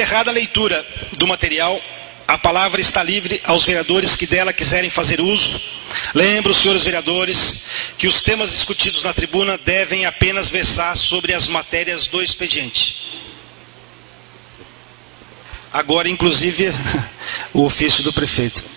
Encerrada a leitura do material, a palavra está livre aos vereadores que dela quiserem fazer uso. Lembro, senhores vereadores, que os temas discutidos na tribuna devem apenas versar sobre as matérias do expediente. Agora, inclusive, o ofício do prefeito.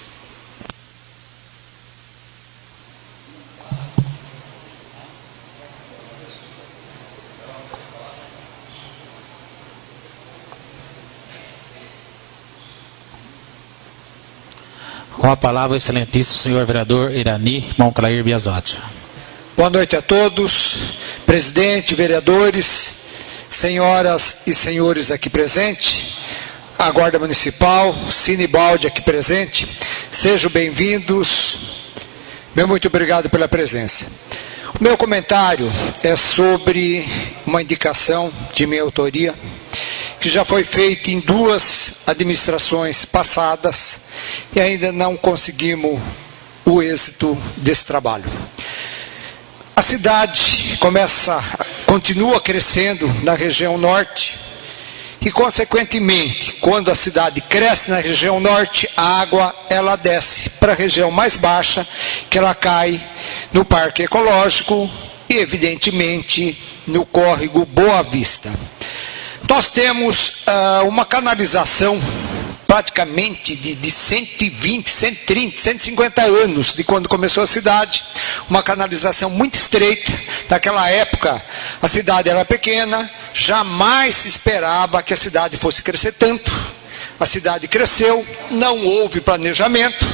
Com a palavra, o excelentíssimo senhor vereador Irani Monclair Biasotti. Boa noite a todos, presidente, vereadores, senhoras e senhores aqui presentes, a Guarda Municipal, Sinibaldi aqui presente, sejam bem-vindos, meu muito obrigado pela presença. O meu comentário é sobre uma indicação de minha autoria, que já foi feita em 2 administrações passadas e ainda não conseguimos o êxito desse trabalho. A cidade continua crescendo na região norte e, consequentemente, quando a cidade cresce na região norte, a água ela desce para a região mais baixa, que ela cai no Parque Ecológico e, evidentemente, no córrego Boa Vista. Nós temos uma canalização praticamente de 120, 130, 150 anos de quando começou a cidade, uma canalização muito estreita. Naquela época a cidade era pequena, jamais se esperava que a cidade fosse crescer tanto. A cidade cresceu, não houve planejamento,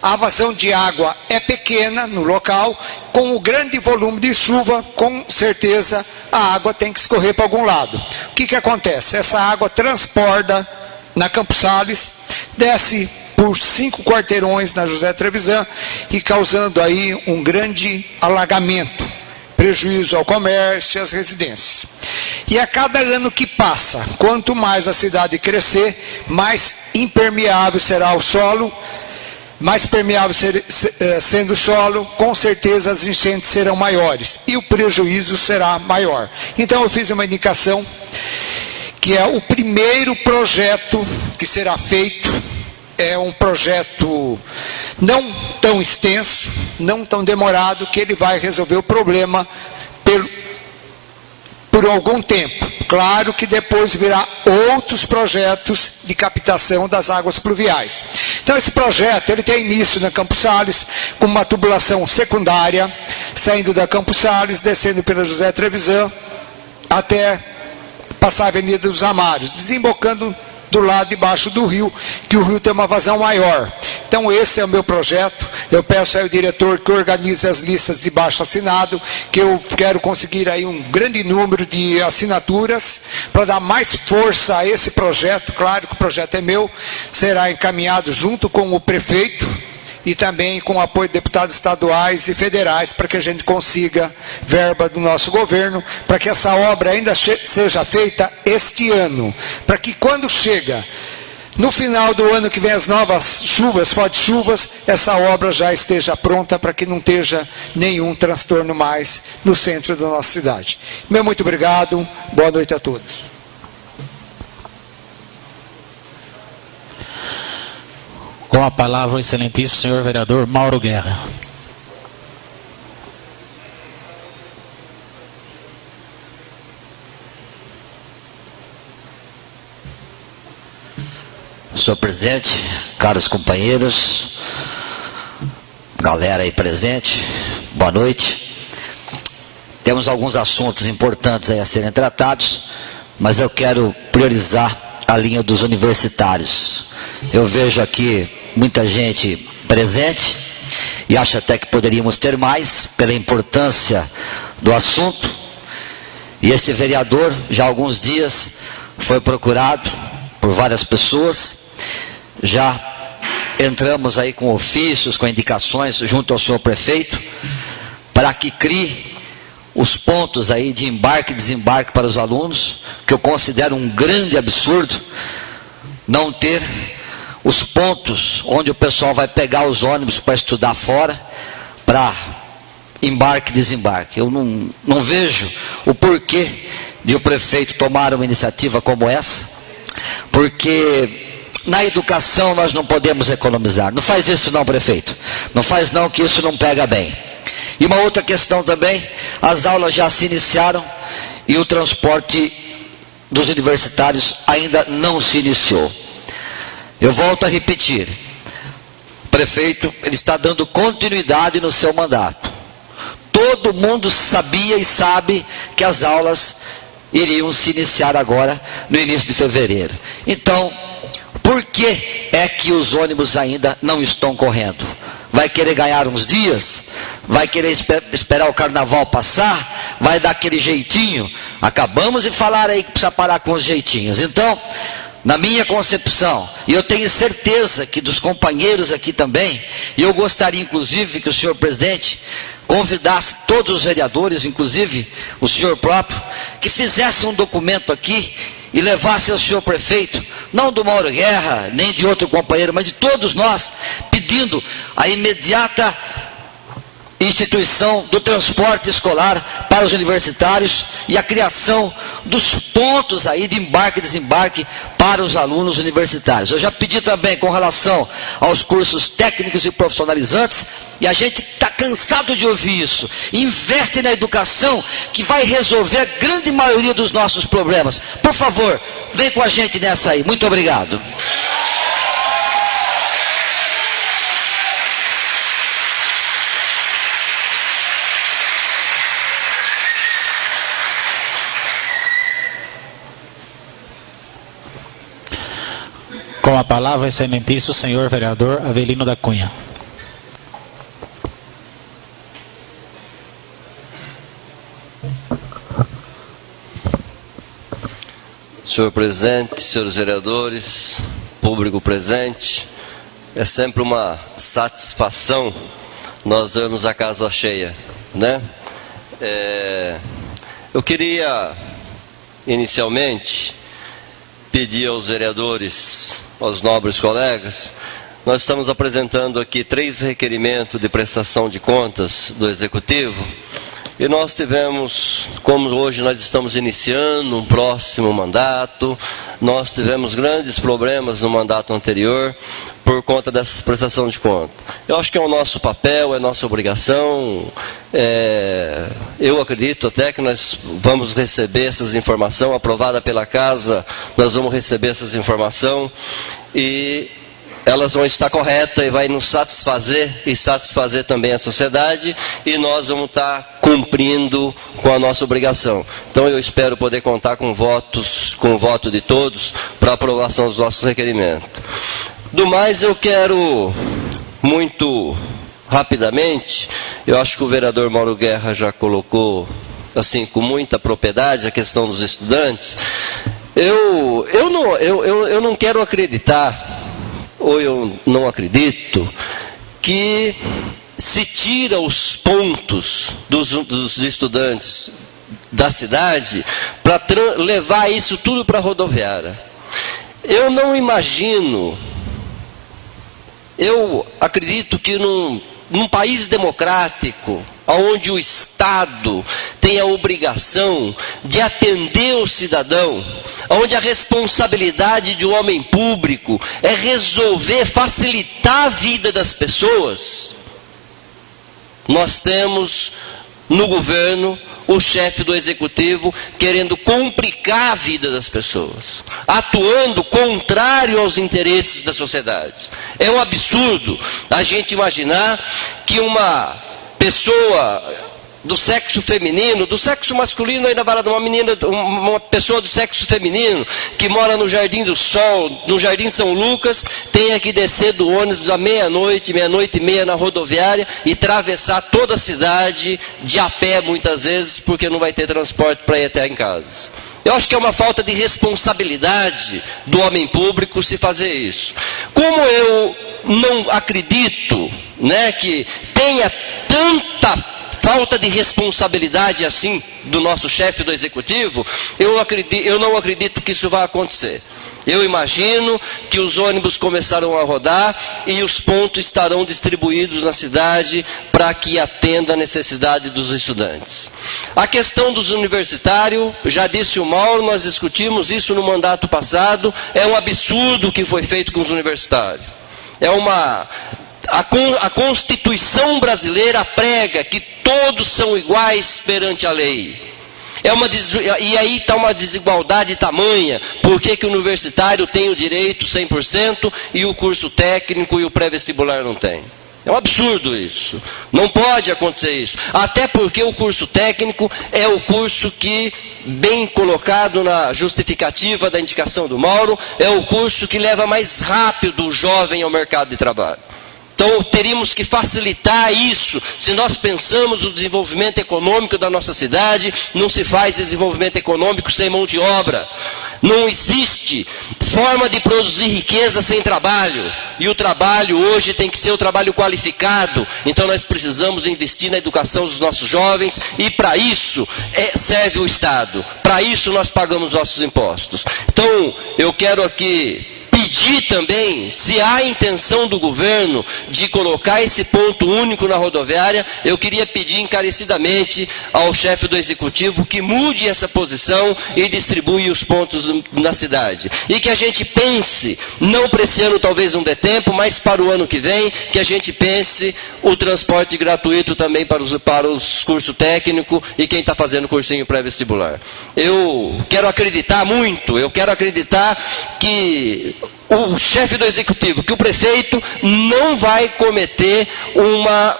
a vazão de água é pequena no local, com o grande volume de chuva, com certeza a água tem que escorrer para algum lado. O que acontece? Essa água transborda na Campos Sales, desce por 5 quarteirões na José Trevisan e causando aí um grande alagamento, prejuízo ao comércio e às residências. E a cada ano que passa, quanto mais a cidade crescer, mais impermeável será o solo, mais permeável sendo o solo, com certeza as enchentes serão maiores e o prejuízo será maior. Então eu fiz uma indicação que é o primeiro projeto que será feito, é um projeto não tão extenso, não tão demorado, que ele vai resolver o problema por algum tempo. Claro que depois virá outros projetos de captação das águas pluviais. Então esse projeto ele tem início na Campos Sales, com uma tubulação secundária, saindo da Campos Sales, descendo pela José Trevisan, até passar a Avenida dos Amários, desembocando do lado de baixo do rio, que o rio tem uma vazão maior. Então esse é o meu projeto. Eu peço ao diretor que organize as listas de baixo assinado, que eu quero conseguir aí um grande número de assinaturas para dar mais força a esse projeto. Claro que o projeto é meu, será encaminhado junto com o prefeito e também com o apoio de deputados estaduais e federais, para que a gente consiga verba do nosso governo, para que essa obra ainda seja feita este ano, para que quando chega no final do ano que vem as novas chuvas, fortes chuvas, essa obra já esteja pronta, para que não esteja nenhum transtorno mais no centro da nossa cidade. Meu muito obrigado, boa noite a todos. Com a palavra, o excelentíssimo senhor vereador Mauro Guerra. Senhor presidente, caros companheiros, galera aí presente, boa noite. Temos alguns assuntos importantes aí a serem tratados, mas eu quero priorizar a linha dos universitários. Eu vejo aqui muita gente presente e acho até que poderíamos ter mais pela importância do assunto. E este vereador, já há alguns dias, foi procurado por várias pessoas. Já entramos aí com ofícios, com indicações junto ao senhor prefeito, para que crie os pontos aí de embarque e desembarque para os alunos, que eu considero um grande absurdo não ter os pontos onde o pessoal vai pegar os ônibus para estudar fora, para embarque e desembarque. Eu não vejo o porquê de o prefeito tomar uma iniciativa como essa, porque na educação nós não podemos economizar. Não faz isso não, prefeito. Não faz não, que isso não pega bem. E uma outra questão também, as aulas já se iniciaram e o transporte dos universitários ainda não se iniciou. Eu volto a repetir, o prefeito, ele está dando continuidade no seu mandato. Todo mundo sabia e sabe que as aulas iriam se iniciar agora no início de fevereiro. Então, por que é que os ônibus ainda não estão correndo? Vai querer ganhar uns dias? Vai querer esperar o carnaval passar? Vai dar aquele jeitinho? Acabamos de falar aí que precisa parar com os jeitinhos. Então, na minha concepção, e eu tenho certeza que dos companheiros aqui também, e eu gostaria inclusive que o senhor presidente convidasse todos os vereadores, inclusive o senhor próprio, que fizesse um documento aqui e levasse ao senhor prefeito, não do Mauro Guerra, nem de outro companheiro, mas de todos nós, pedindo a imediata instituição do transporte escolar para os universitários e a criação dos pontos aí de embarque e desembarque para os alunos universitários. Eu já pedi também com relação aos cursos técnicos e profissionalizantes, e a gente está cansado de ouvir isso. Investe na educação que vai resolver a grande maioria dos nossos problemas. Por favor, vem com a gente nessa aí. Muito obrigado. Com a palavra, excelentíssimo senhor vereador Avelino da Cunha. Senhor presidente, senhores vereadores, público presente, é sempre uma satisfação nós vermos a casa cheia, né? Eu queria, inicialmente, pedir aos vereadores, aos nobres colegas, nós estamos apresentando aqui 3 requerimentos de prestação de contas do Executivo, e nós tivemos, como hoje nós estamos iniciando um próximo mandato, nós tivemos grandes problemas no mandato anterior, por conta dessa prestação de conta. Eu acho que é o nosso papel, é nossa obrigação, eu acredito até que nós vamos receber essas informações, aprovada pela casa, nós vamos receber essas informações, e elas vão estar corretas e vai nos satisfazer e satisfazer também a sociedade, e nós vamos estar cumprindo com a nossa obrigação. Então eu espero poder contar com o voto de todos para a aprovação dos nossos requerimentos. Do mais, eu quero muito rapidamente, eu acho que o vereador Mauro Guerra já colocou assim com muita propriedade a questão dos estudantes. Eu não quero acreditar, ou eu não acredito, que se tira os pontos dos estudantes da cidade para levar isso tudo para a rodoviária. Eu não imagino, eu acredito que num país democrático, onde o Estado tem a obrigação de atender o cidadão, onde a responsabilidade de um homem público é resolver, facilitar a vida das pessoas, nós temos no governo o chefe do executivo querendo complicar a vida das pessoas, atuando contrário aos interesses da sociedade. É um absurdo a gente imaginar que uma pessoa do sexo feminino, do sexo masculino ainda vai lá, uma pessoa do sexo feminino que mora no Jardim do Sol, no Jardim São Lucas, tenha que descer do ônibus à meia-noite e meia na rodoviária e atravessar toda a cidade de a pé muitas vezes, porque não vai ter transporte para ir até em casa. Eu acho que é uma falta de responsabilidade do homem público se fazer isso. Como eu não acredito, né, que tenha tanta falta de responsabilidade assim do nosso chefe do executivo, eu não acredito que isso vai acontecer. Eu imagino que os ônibus começarão a rodar e os pontos estarão distribuídos na cidade para que atenda a necessidade dos estudantes. A questão dos universitários, já disse o Mauro, nós discutimos isso no mandato passado, é um absurdo o que foi feito com os universitários. A Constituição brasileira prega que todos são iguais perante a lei. E aí está uma desigualdade tamanha. Por que o universitário tem o direito 100% e o curso técnico e o pré-vestibular não tem? É um absurdo isso. Não pode acontecer isso. Até porque o curso técnico é o curso que, bem colocado na justificativa da indicação do Mauro, é o curso que leva mais rápido o jovem ao mercado de trabalho. Então, teríamos que facilitar isso. Se nós pensamos no desenvolvimento econômico da nossa cidade, não se faz desenvolvimento econômico sem mão de obra. Não existe forma de produzir riqueza sem trabalho. E o trabalho hoje tem que ser o trabalho qualificado. Então, nós precisamos investir na educação dos nossos jovens. E para isso serve o Estado. Para isso nós pagamos nossos impostos. Então, eu quero aqui pedir também, se há intenção do governo de colocar esse ponto único na rodoviária, eu queria pedir encarecidamente ao chefe do executivo que mude essa posição e distribui os pontos na cidade. E que a gente pense, não para esse ano talvez não dê tempo, mas para o ano que vem, que a gente pense o transporte gratuito também para os cursos técnicos e quem está fazendo cursinho pré-vestibular. Eu quero acreditar muito, eu quero acreditar que o chefe do executivo, que o prefeito não vai cometer uma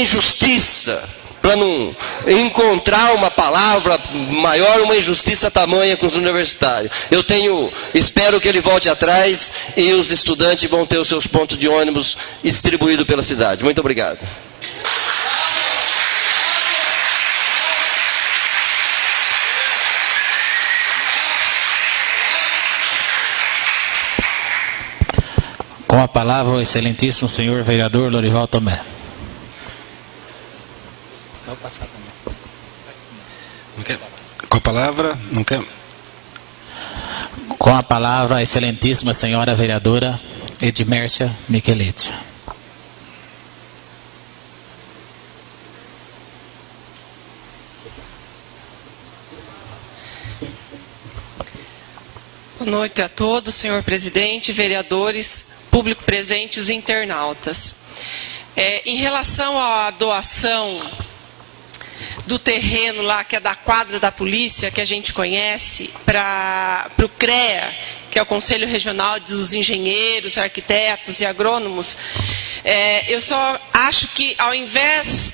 injustiça, para não encontrar uma palavra maior, uma injustiça tamanha com os universitários. Espero que ele volte atrás e os estudantes vão ter os seus pontos de ônibus distribuídos pela cidade. Muito obrigado. Com a palavra, o excelentíssimo senhor vereador Lorival Tomé. Com a palavra, não quer? Com a palavra, a excelentíssima senhora vereadora Edmércia Micheletti. Boa noite a todos, senhor presidente, vereadores, público presente e os internautas. Em relação à doação do terreno lá, que é da quadra da polícia, que a gente conhece, para o CREA, que é o Conselho Regional dos Engenheiros, Arquitetos e Agrônomos, eu só acho que, ao invés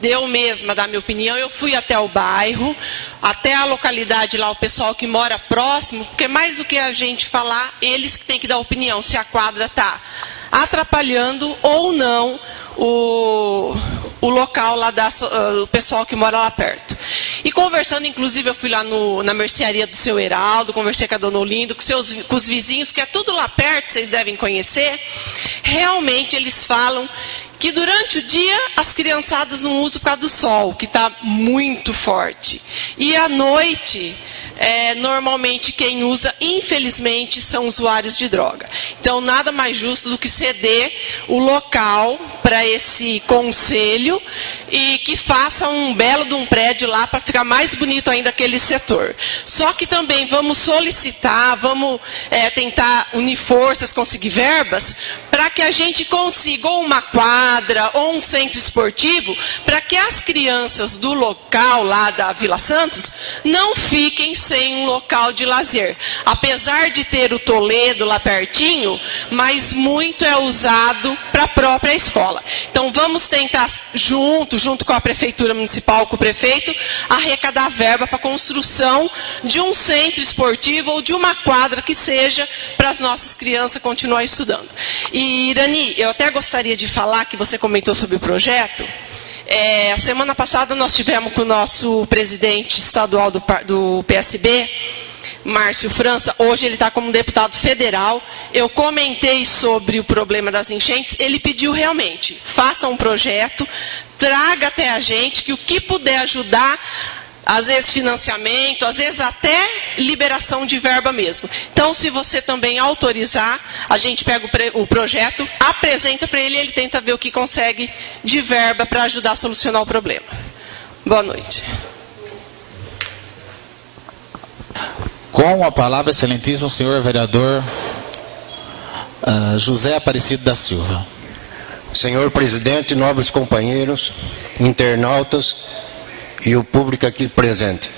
de eu mesma dar minha opinião, eu fui até o bairro, até a localidade lá, o pessoal que mora próximo, porque mais do que a gente falar, eles que têm que dar opinião, se a quadra está atrapalhando ou não o local lá o pessoal que mora lá perto. E conversando, inclusive, eu fui lá na mercearia do seu Heraldo, conversei com a dona Olinda, com os vizinhos, que é tudo lá perto, vocês devem conhecer. Realmente eles falam que durante o dia as criançadas não usam por causa do sol, que está muito forte. E à noite, normalmente quem usa, infelizmente, são usuários de droga. Então, nada mais justo do que ceder o local para esse conselho e que faça um belo de um prédio lá para ficar mais bonito ainda aquele setor. Só que também vamos solicitar, vamos tentar unir forças, conseguir verbas, para que a gente consiga ou uma quadra ou um centro esportivo, para que as crianças do local lá da Vila Santos não fiquem sem um local de lazer. Apesar de ter o Toledo lá pertinho, mas muito é usado para a própria escola. Então vamos tentar junto com a Prefeitura Municipal, com o prefeito, arrecadar verba para a construção de um centro esportivo ou de uma quadra que seja para as nossas crianças continuar estudando. E, Irani, eu até gostaria de falar, que você comentou sobre o projeto. A semana passada nós tivemos com o nosso presidente estadual do PSB, Márcio França, hoje ele está como deputado federal. Eu comentei sobre o problema das enchentes, ele pediu realmente, faça um projeto, traga até a gente, que o que puder ajudar, às vezes financiamento, às vezes até liberação de verba mesmo. Então, se você também autorizar, a gente pega o projeto, apresenta para ele e ele tenta ver o que consegue de verba para ajudar a solucionar o problema. Boa noite. Com a palavra, excelentíssimo senhor vereador José Aparecido da Silva. Senhor presidente, nobres companheiros, internautas e o público aqui presente.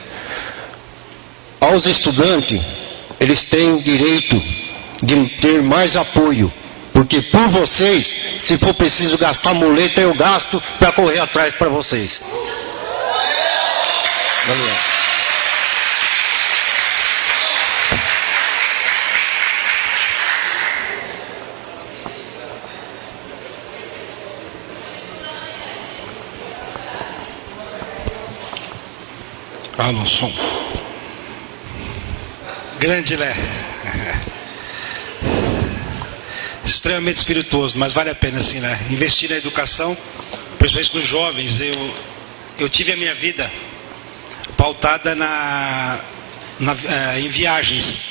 Aos estudantes, eles têm direito de ter mais apoio, porque por vocês, se for preciso gastar muleta, eu gasto para correr atrás para vocês. Valeu. Alô, som. Grande Lé. Extremamente espirituoso, mas vale a pena assim, né? Investir na educação, principalmente nos jovens. Eu tive a minha vida pautada em viagens.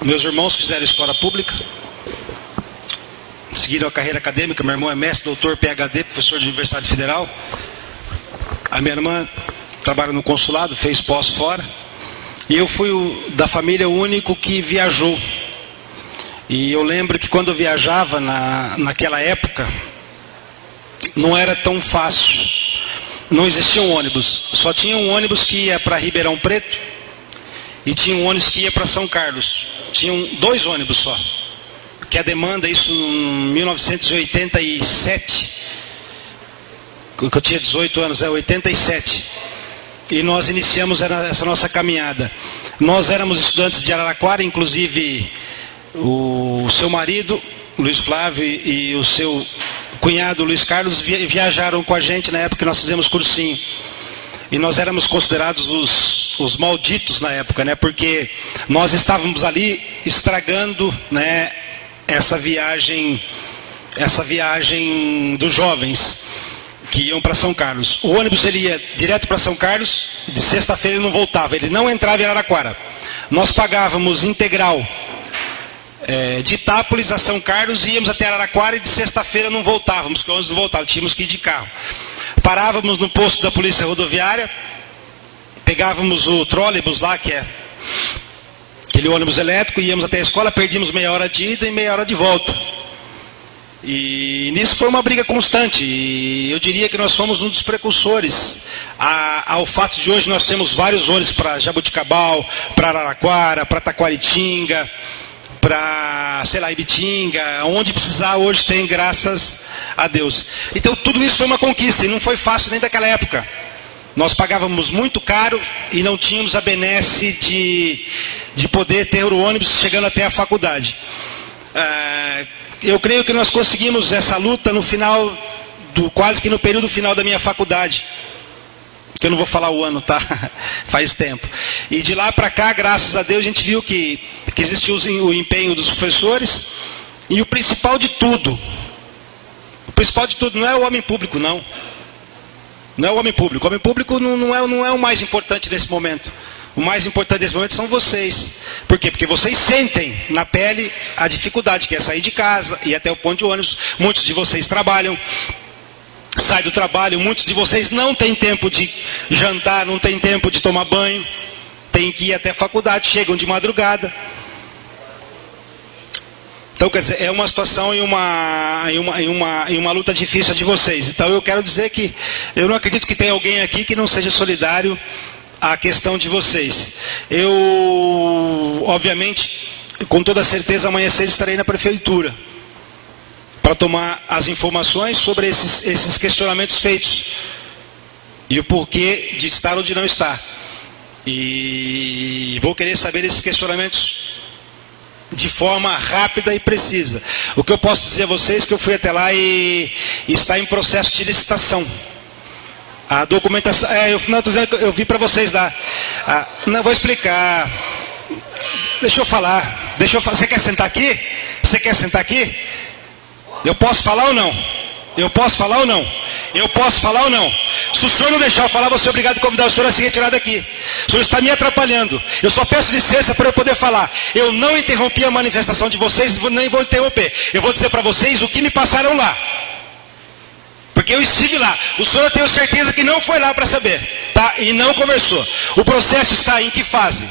Meus irmãos fizeram escola pública, seguiram a carreira acadêmica. Meu irmão é mestre, doutor, PhD, professor de Universidade Federal. A minha irmã trabalha no consulado, fez pós fora. E eu fui da família o único que viajou. E eu lembro que quando eu viajava naquela época, não era tão fácil. Não existia um ônibus. Só tinha um ônibus que ia para Ribeirão Preto e tinha um ônibus que ia para São Carlos. Tinham 2 ônibus só. Que a demanda, isso em 1987, que eu tinha 18 anos, 87. E nós iniciamos essa nossa caminhada. Nós éramos estudantes de Araraquara, inclusive o seu marido, Luiz Flávio, e o seu cunhado, Luiz Carlos, viajaram com a gente na época que nós fizemos cursinho. E nós éramos considerados os malditos na época, né? Porque nós estávamos ali estragando, né, essa viagem dos jovens que iam para São Carlos. O ônibus ele ia direto para São Carlos, de sexta-feira ele não voltava, ele não entrava em Araraquara. Nós pagávamos integral de Itápolis a São Carlos, íamos até Araraquara e de sexta-feira não voltávamos, porque o ônibus não voltava, tínhamos que ir de carro. Parávamos no posto da polícia rodoviária, pegávamos o trólebus lá, que é aquele ônibus elétrico, íamos até a escola, perdíamos meia hora de ida e meia hora de volta. E nisso foi uma briga constante, e eu diria que nós fomos um dos precursores ao fato de hoje nós temos vários ônibus para Jabuticabal, para Araraquara, para Taquaritinga, para, sei lá, Ibitinga, onde precisar hoje tem, graças a Deus. Então tudo isso foi uma conquista, e não foi fácil nem daquela época. Nós pagávamos muito caro e não tínhamos a benesse de poder ter o ônibus chegando até a faculdade. Eu creio que nós conseguimos essa luta no final, quase que no período final da minha faculdade. Que eu não vou falar o ano, tá? Faz tempo. E de lá para cá, graças a Deus, a gente viu que existiu o empenho dos professores. E o principal de tudo não é o homem público, não. Não é o homem público. O homem público não é o mais importante nesse momento. O mais importante nesse momento são vocês. Por quê? Porque vocês sentem na pele a dificuldade que é sair de casa, ir até o ponto de ônibus. Muitos de vocês trabalham, saem do trabalho, muitos de vocês não têm tempo de jantar, não têm tempo de tomar banho, têm que ir até a faculdade, chegam de madrugada. Então, quer dizer, é uma situação e uma luta difícil de vocês. Então, eu quero dizer que eu não acredito que tenha alguém aqui que não seja solidário à questão de vocês. Eu, obviamente, com toda certeza, amanhã cedo estarei na prefeitura para tomar as informações sobre esses questionamentos feitos e o porquê de estar ou de não estar. E vou querer saber esses questionamentos de forma rápida e precisa. O que eu posso dizer a vocês é que eu fui até lá e está em processo de licitação. A documentação... eu vi para vocês lá. Não, vou explicar. Deixa eu falar. Você quer sentar aqui? Você quer sentar aqui? Eu posso falar ou não? Eu posso falar ou não? Eu posso falar ou não? Se o senhor não deixar eu falar, vou ser obrigado a convidar o senhor a se retirar daqui. O senhor está me atrapalhando. Eu só peço licença para eu poder falar. Eu não interrompi a manifestação de vocês, nem vou interromper. Eu vou dizer para vocês o que me passaram lá. Porque eu estive lá. O senhor, eu tenho certeza que não foi lá para saber, tá? E não conversou. O processo está em que fase?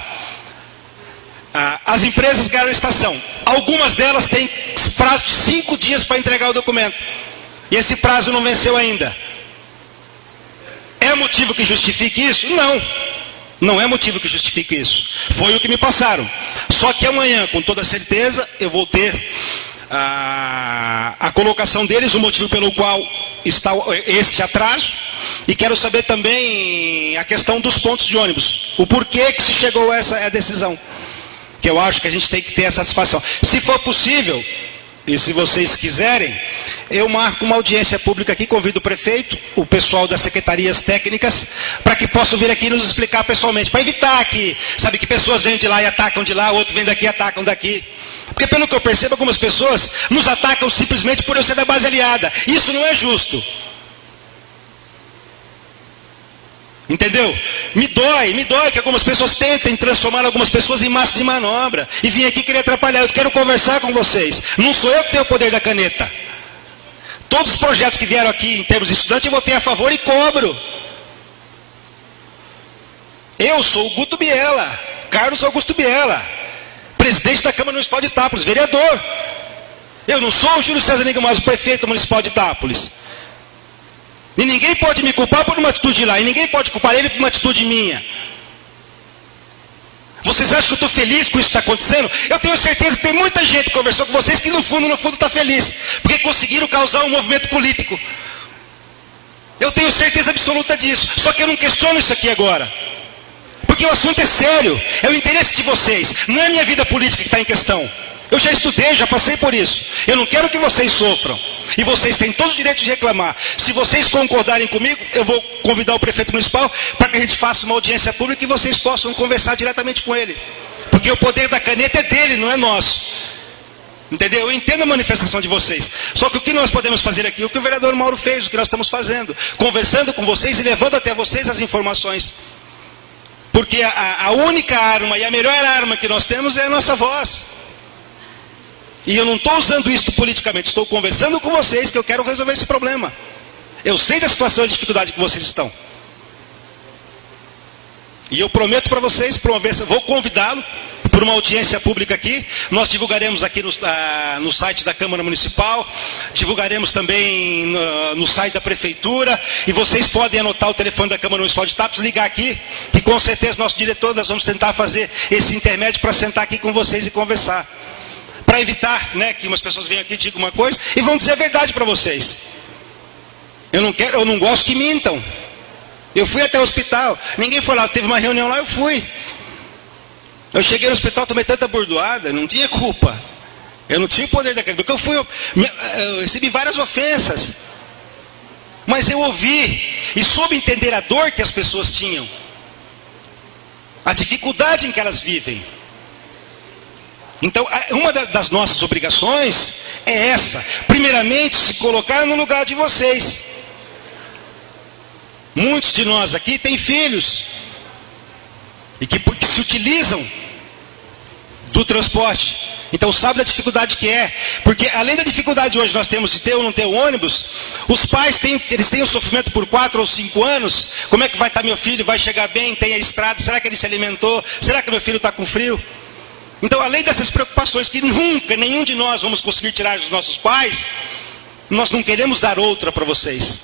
As empresas ganharam a licitação. Algumas delas têm prazo de 5 dias para entregar o documento. E esse prazo não venceu ainda. É motivo que justifique isso? Não. Não é motivo que justifique isso. Foi o que me passaram. Só que amanhã, com toda certeza, eu vou ter a colocação deles, o motivo pelo qual está este atraso. E quero saber também a questão dos pontos de ônibus. O porquê que se chegou a essa decisão. Que eu acho que a gente tem que ter a satisfação. Se for possível, e se vocês quiserem, eu marco uma audiência pública aqui, convido o prefeito, o pessoal das secretarias técnicas, para que possam vir aqui nos explicar pessoalmente, para evitar que, sabe, que pessoas vêm de lá e atacam de lá, outros vêm daqui e atacam daqui. Porque pelo que eu percebo, algumas pessoas nos atacam simplesmente por eu ser da base aliada. Isso não é justo. Entendeu? Me dói que algumas pessoas tentem transformar algumas pessoas em massa de manobra e vim aqui querer atrapalhar. Eu quero conversar com vocês. Não sou eu que tenho o poder da caneta. Todos os projetos que vieram aqui em termos de estudante eu votei a favor e cobro. Eu sou o Guto Biela, Carlos Augusto Biela, presidente da Câmara Municipal de Itápolis, vereador. Eu não sou o Júlio César Nigmas, o prefeito municipal de Itápolis. E ninguém pode me culpar por uma atitude lá, e ninguém pode culpar ele por uma atitude minha. Vocês acham que eu estou feliz com isso que está acontecendo? Eu tenho certeza que tem muita gente que conversou com vocês que no fundo está feliz. Porque conseguiram causar um movimento político. Eu tenho certeza absoluta disso. Só que eu não questiono isso aqui agora. Porque o assunto é sério. É o interesse de vocês. Não é a minha vida política que está em questão. Eu já estudei, já passei por isso. Eu não quero que vocês sofram. E vocês têm todo o direito de reclamar. Se vocês concordarem comigo, eu vou convidar o prefeito municipal para que a gente faça uma audiência pública e vocês possam conversar diretamente com ele. Porque o poder da caneta é dele, não é nosso. Entendeu? Eu entendo a manifestação de vocês. Só que o que nós podemos fazer aqui, o que o vereador Mauro fez, o que nós estamos fazendo. Conversando com vocês e levando até vocês as informações. Porque a única arma e a melhor arma que nós temos é a nossa voz. E eu não estou usando isso politicamente, estou conversando com vocês que eu quero resolver esse problema. Eu sei da situação de dificuldade que vocês estão. E eu prometo para vocês, vou convidá-lo por uma audiência pública aqui. Nós divulgaremos aqui no site da Câmara Municipal, divulgaremos também no site da Prefeitura, e vocês podem anotar o telefone da Câmara Municipal de Itápolis, ligar aqui, que com certeza nosso diretor, nós vamos tentar fazer esse intermédio para sentar aqui com vocês e conversar. Para evitar, né, que umas pessoas venham aqui e digam uma coisa e vão dizer a verdade para vocês. Eu não gosto que mintam. Eu fui até o hospital, ninguém foi lá, teve uma reunião lá, eu fui. Eu cheguei no hospital, tomei tanta bordoada, não tinha culpa. Eu não tinha o poder daquele, porque eu recebi várias ofensas. Mas eu ouvi e soube entender a dor que as pessoas tinham. A dificuldade em que elas vivem. Então, uma das nossas obrigações é essa. Primeiramente, se colocar no lugar de vocês. Muitos de nós aqui têm filhos. E que se utilizam do transporte. Então, sabe da dificuldade que é. Porque, além da dificuldade hoje nós temos de ter ou não ter o ônibus, os pais têm o sofrimento por 4 ou 5 anos. Como é que vai estar meu filho? Vai chegar bem? Tem a estrada? Será que ele se alimentou? Será que meu filho está com frio? Então, além dessas preocupações que nunca, nenhum de nós vamos conseguir tirar dos nossos pais, nós não queremos dar outra para vocês.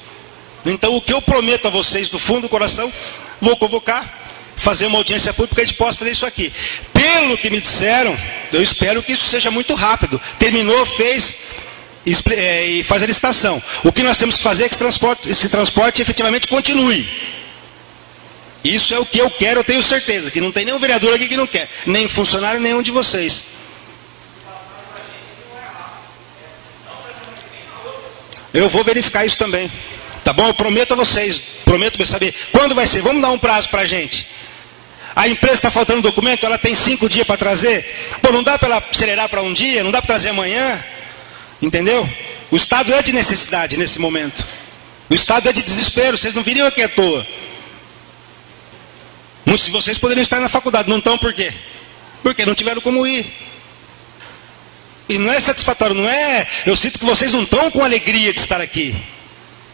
Então, o que eu prometo a vocês do fundo do coração, vou convocar, fazer uma audiência pública, a gente possa fazer isso aqui. Pelo que me disseram, eu espero que isso seja muito rápido. Terminou, fez e faz a licitação. O que nós temos que fazer é que esse transporte efetivamente continue. Isso é o que eu quero, eu tenho certeza, que não tem nenhum vereador aqui que não quer, nem funcionário, nenhum de vocês. Eu vou verificar isso também, tá bom? Eu prometo a vocês, prometo saber quando vai ser, vamos dar um prazo para a gente. A empresa está faltando documento, ela tem 5 dias para trazer. Pô, não dá para ela acelerar para um dia, não dá para trazer amanhã. Entendeu? O Estado é de necessidade nesse momento. O Estado é de desespero, vocês não viriam aqui à toa. Muitos de vocês poderiam estar na faculdade, não estão por quê? Porque não tiveram como ir. E não é satisfatório, não é... Eu sinto que vocês não estão com alegria de estar aqui.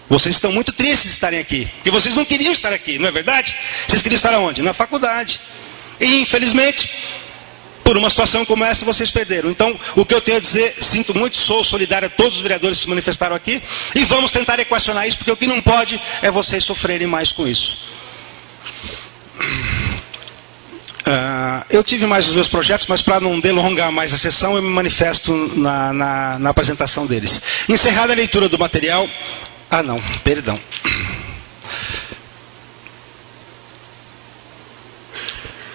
Vocês estão muito tristes de estarem aqui. Porque vocês não queriam estar aqui, não é verdade? Vocês queriam estar aonde? Na faculdade. E infelizmente, por uma situação como essa, vocês perderam. Então, o que eu tenho a dizer, sinto muito, sou solidário a todos os vereadores que se manifestaram aqui. E vamos tentar equacionar isso, porque o que não pode é vocês sofrerem mais com isso. Eu tive mais os meus projetos, mas para não delongar mais a sessão, eu me manifesto na apresentação deles. Encerrada a leitura do material... perdão.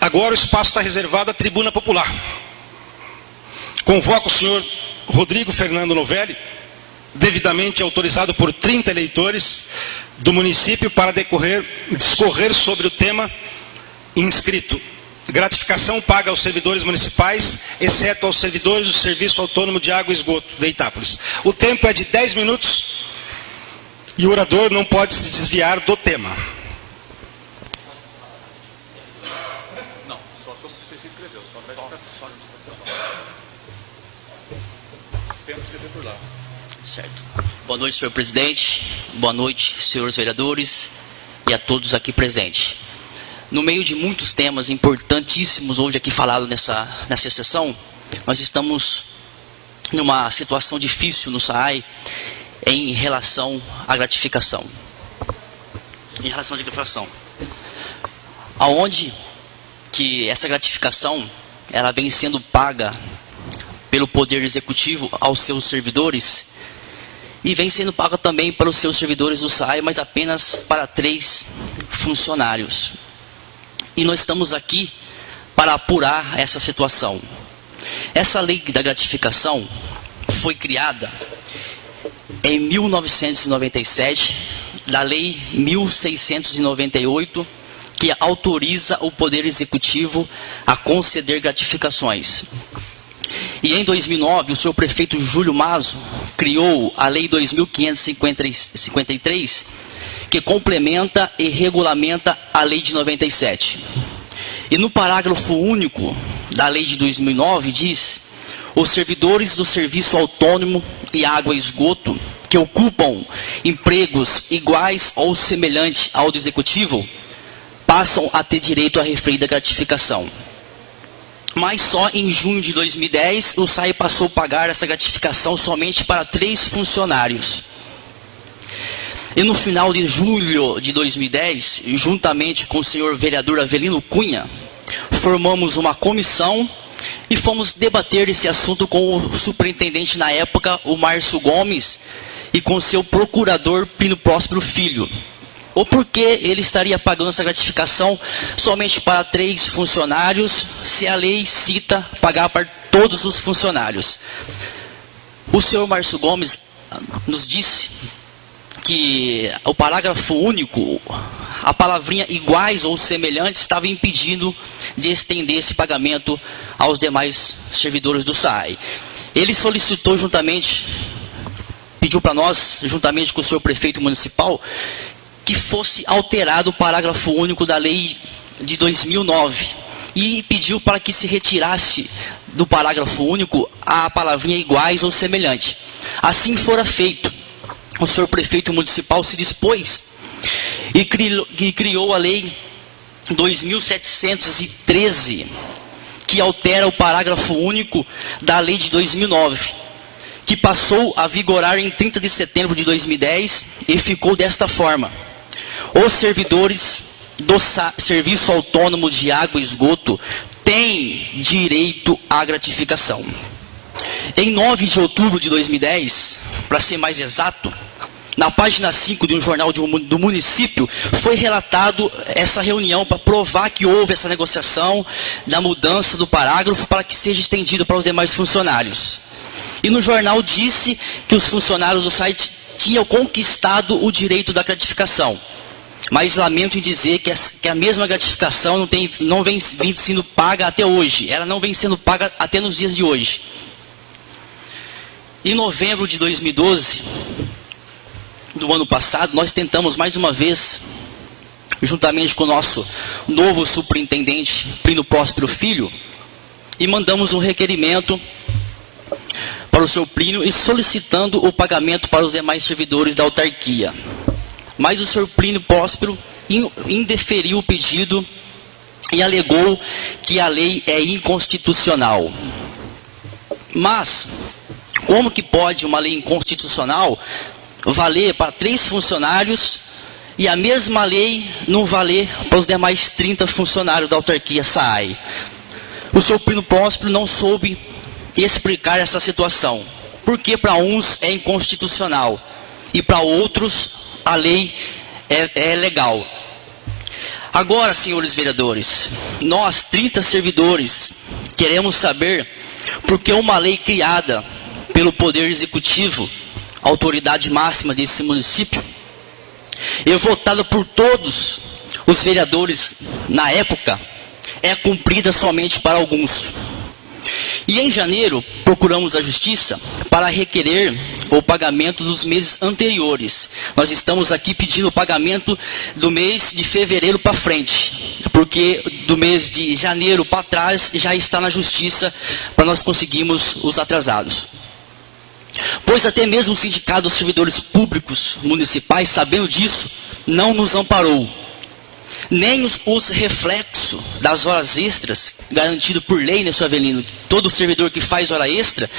Agora o espaço está reservado à tribuna popular. Convoco o senhor Rodrigo Fernando Novelli, devidamente autorizado por 30 eleitores do município para discorrer sobre o tema inscrito. Gratificação paga aos servidores municipais, exceto aos servidores do Serviço Autônomo de Água e Esgoto de Itápolis. O tempo é de 10 minutos e o orador não pode se desviar do tema. Não, só você se inscreveu. Tempo que você tem por lá. Certo. Boa noite, senhor presidente. Boa noite, senhores vereadores e a todos aqui presentes. No meio de muitos temas importantíssimos hoje aqui falado nessa sessão, nós estamos numa situação difícil no SAAI em relação à gratificação. Aonde que essa gratificação ela vem sendo paga pelo Poder Executivo aos seus servidores e vem sendo paga também para os seus servidores do SAAI, mas apenas para 3 funcionários. E nós estamos aqui para apurar essa situação. Essa lei da gratificação foi criada em 1997, da Lei 1698, que autoriza o Poder Executivo a conceder gratificações. E em 2009, o senhor prefeito Júlio Mazo criou a Lei 2553, que complementa e regulamenta a Lei de 97. E no parágrafo único da Lei de 2009 diz: os servidores do Serviço Autônomo e Água e Esgoto que ocupam empregos iguais ou semelhantes ao do Executivo passam a ter direito à referida gratificação. Mas só em junho de 2010 o SAAI passou a pagar essa gratificação somente para 3 funcionários. E no final de julho de 2010, juntamente com o senhor vereador Avelino Cunha, formamos uma comissão e fomos debater esse assunto com o superintendente na época, o Márcio Gomes, e com o seu procurador Pino Próspero Filho. O porquê ele estaria pagando essa gratificação somente para 3 funcionários, se a lei cita pagar para todos os funcionários. O senhor Márcio Gomes nos disse que o parágrafo único, a palavrinha iguais ou semelhantes, estava impedindo de estender esse pagamento aos demais servidores do SAAI. Ele solicitou pediu para nós, juntamente com o senhor prefeito municipal, que fosse alterado o parágrafo único da lei de 2009 e pediu para que se retirasse do parágrafo único a palavrinha iguais ou semelhante. Assim fora feito. O senhor prefeito municipal se dispôs e criou a lei 2713, que altera o parágrafo único da lei de 2009, que passou a vigorar em 30 de setembro de 2010 e ficou desta forma: os servidores do Serviço Autônomo de Água e Esgoto têm direito à gratificação. Em 9 de outubro de 2010, para ser mais exato, na página 5 de um jornal do município, foi relatado essa reunião para provar que houve essa negociação da mudança do parágrafo para que seja estendido para os demais funcionários. E no jornal disse que os funcionários do site tinham conquistado o direito da gratificação. mas lamento em dizer que a mesma gratificação não vem sendo paga até hoje. Ela não vem sendo paga até nos dias de hoje. Em novembro de 2012, do ano passado, nós tentamos mais uma vez, juntamente com o nosso novo superintendente, Plínio Próspero Filho, e mandamos um requerimento para o senhor Plínio e solicitando o pagamento para os demais servidores da autarquia. Mas o senhor Plínio Próspero indeferiu o pedido e alegou que a lei é inconstitucional. Mas, como que pode uma lei inconstitucional valer para 3 funcionários e a mesma lei não valer para os demais 30 funcionários da autarquia SAAI? O senhor Plínio Próspero não soube explicar essa situação, porque para uns é inconstitucional e para outros a lei é legal. Agora, senhores vereadores, nós 30 servidores queremos saber por que uma lei criada pelo Poder Executivo, autoridade máxima desse município, e votada por todos os vereadores na época, é cumprida somente para alguns. E em janeiro, procuramos a Justiça para requerer o pagamento dos meses anteriores. Nós estamos aqui pedindo o pagamento do mês de fevereiro para frente, porque do mês de janeiro para trás já está na Justiça para nós conseguirmos os atrasados. Pois até mesmo o Sindicato dos Servidores Públicos Municipais, sabendo disso, não nos amparou. Nem os reflexos das horas extras, garantido por lei, né, senhor Avelino? Todo servidor que faz hora extra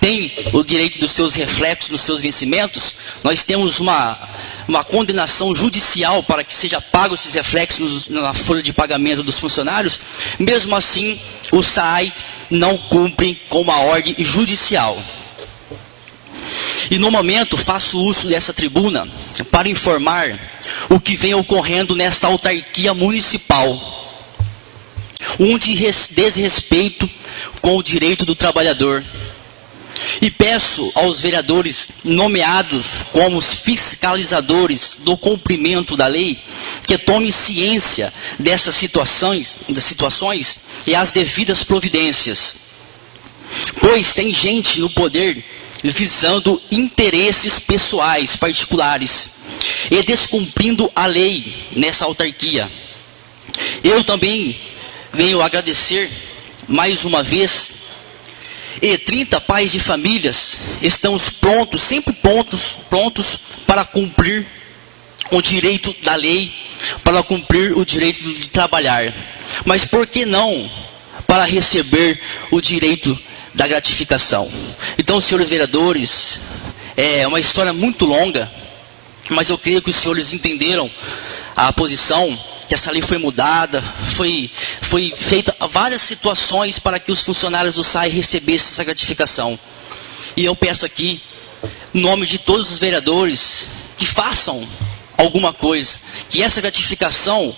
tem o direito dos seus reflexos, dos seus vencimentos. Nós temos uma condenação judicial para que seja pago esses reflexos na folha de pagamento dos funcionários. Mesmo assim, o SAAI não cumpre com uma ordem judicial. E no momento faço uso dessa tribuna para informar o que vem ocorrendo nesta autarquia municipal. Um desrespeito com o direito do trabalhador. E peço aos vereadores nomeados como os fiscalizadores do cumprimento da lei que tomem ciência dessas situações e as devidas providências. Pois tem gente no poder visando interesses pessoais, particulares, e descumprindo a lei nessa autarquia. Eu também venho agradecer mais uma vez, e 30 pais de famílias estamos prontos, sempre prontos para cumprir o direito da lei, para cumprir o direito de trabalhar. Mas por que não para receber o direito da gratificação? Então, senhores vereadores, é uma história muito longa, mas eu creio que os senhores entenderam a posição, que essa lei foi mudada, foi feita várias situações para que os funcionários do SAAI recebessem essa gratificação. E eu peço aqui, em nome de todos os vereadores, que façam alguma coisa, que essa gratificação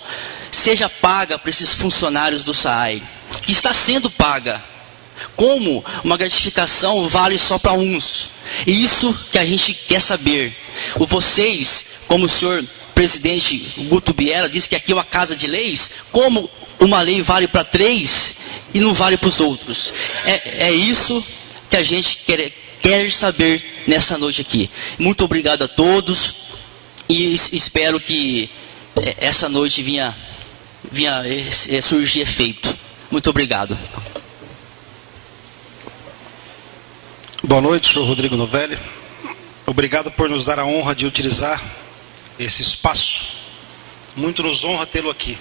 seja paga para esses funcionários do SAAI, que está sendo paga. Como uma gratificação vale só para uns? E isso que a gente quer saber. Vocês, como o senhor presidente Guto Biela disse que aqui é uma casa de leis, como uma lei vale para 3 e não vale para os outros? É isso que a gente quer saber nessa noite aqui. Muito obrigado a todos e espero que essa noite vinha surgir efeito. Muito obrigado. Boa noite, senhor Rodrigo Novelli. Obrigado por nos dar a honra de utilizar esse espaço. Muito nos honra tê-lo aqui.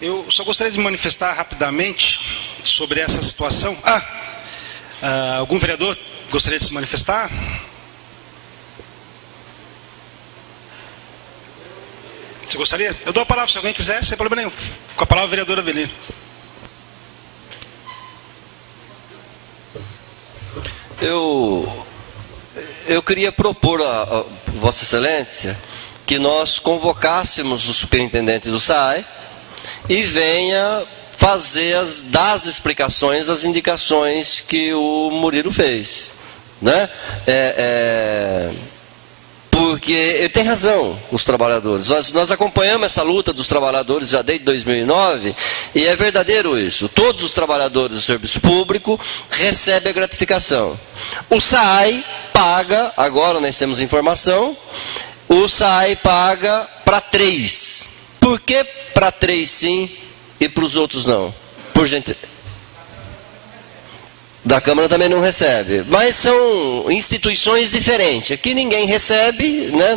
Eu só gostaria de manifestar rapidamente sobre essa situação. Algum vereador gostaria de se manifestar? Você gostaria? Eu dou a palavra se alguém quiser, sem problema nenhum. Com a palavra, vereador Avelino. Eu queria propor a Vossa Excelência que nós convocássemos o superintendente do SAAI e venha fazer dar as explicações, as indicações que o Murilo fez, né? porque ele tem razão, os trabalhadores. Nós acompanhamos essa luta dos trabalhadores já desde 2009, e é verdadeiro isso. Todos os trabalhadores do serviço público recebem a gratificação. O SAAI paga, agora nós temos informação, o SAAI paga para 3. Por que para 3 sim e para os outros não? Por gentileza. Da Câmara também não recebe, mas são instituições diferentes. Aqui ninguém recebe, né?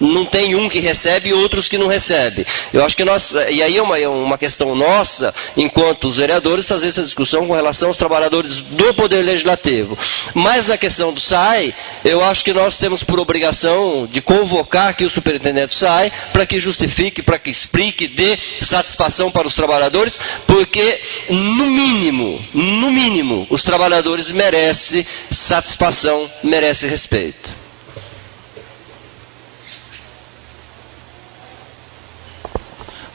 Não tem um que recebe e outros que não recebem. Eu acho que e aí é uma questão nossa, enquanto os vereadores, fazer essa discussão com relação aos trabalhadores do Poder Legislativo. Mas na questão do SAAI, eu acho que nós temos por obrigação de convocar aqui o superintendente do SAAI para que justifique, para que explique, dê satisfação para os trabalhadores, porque no mínimo, os trabalhadores merecem satisfação, merecem respeito.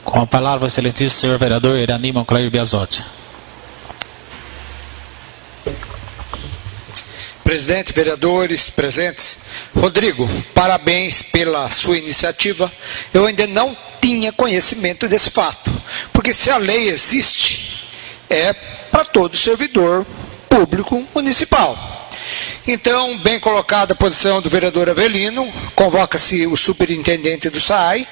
Com a palavra, o excelentíssimo senhor vereador Irani Moncler Biasotti. Presidente, vereadores presentes, Rodrigo, parabéns pela sua iniciativa. Eu ainda não tinha conhecimento desse fato, porque se a lei existe, é para todo servidor público municipal. Então, bem colocada a posição do vereador Avelino, convoca-se o superintendente do SAAI,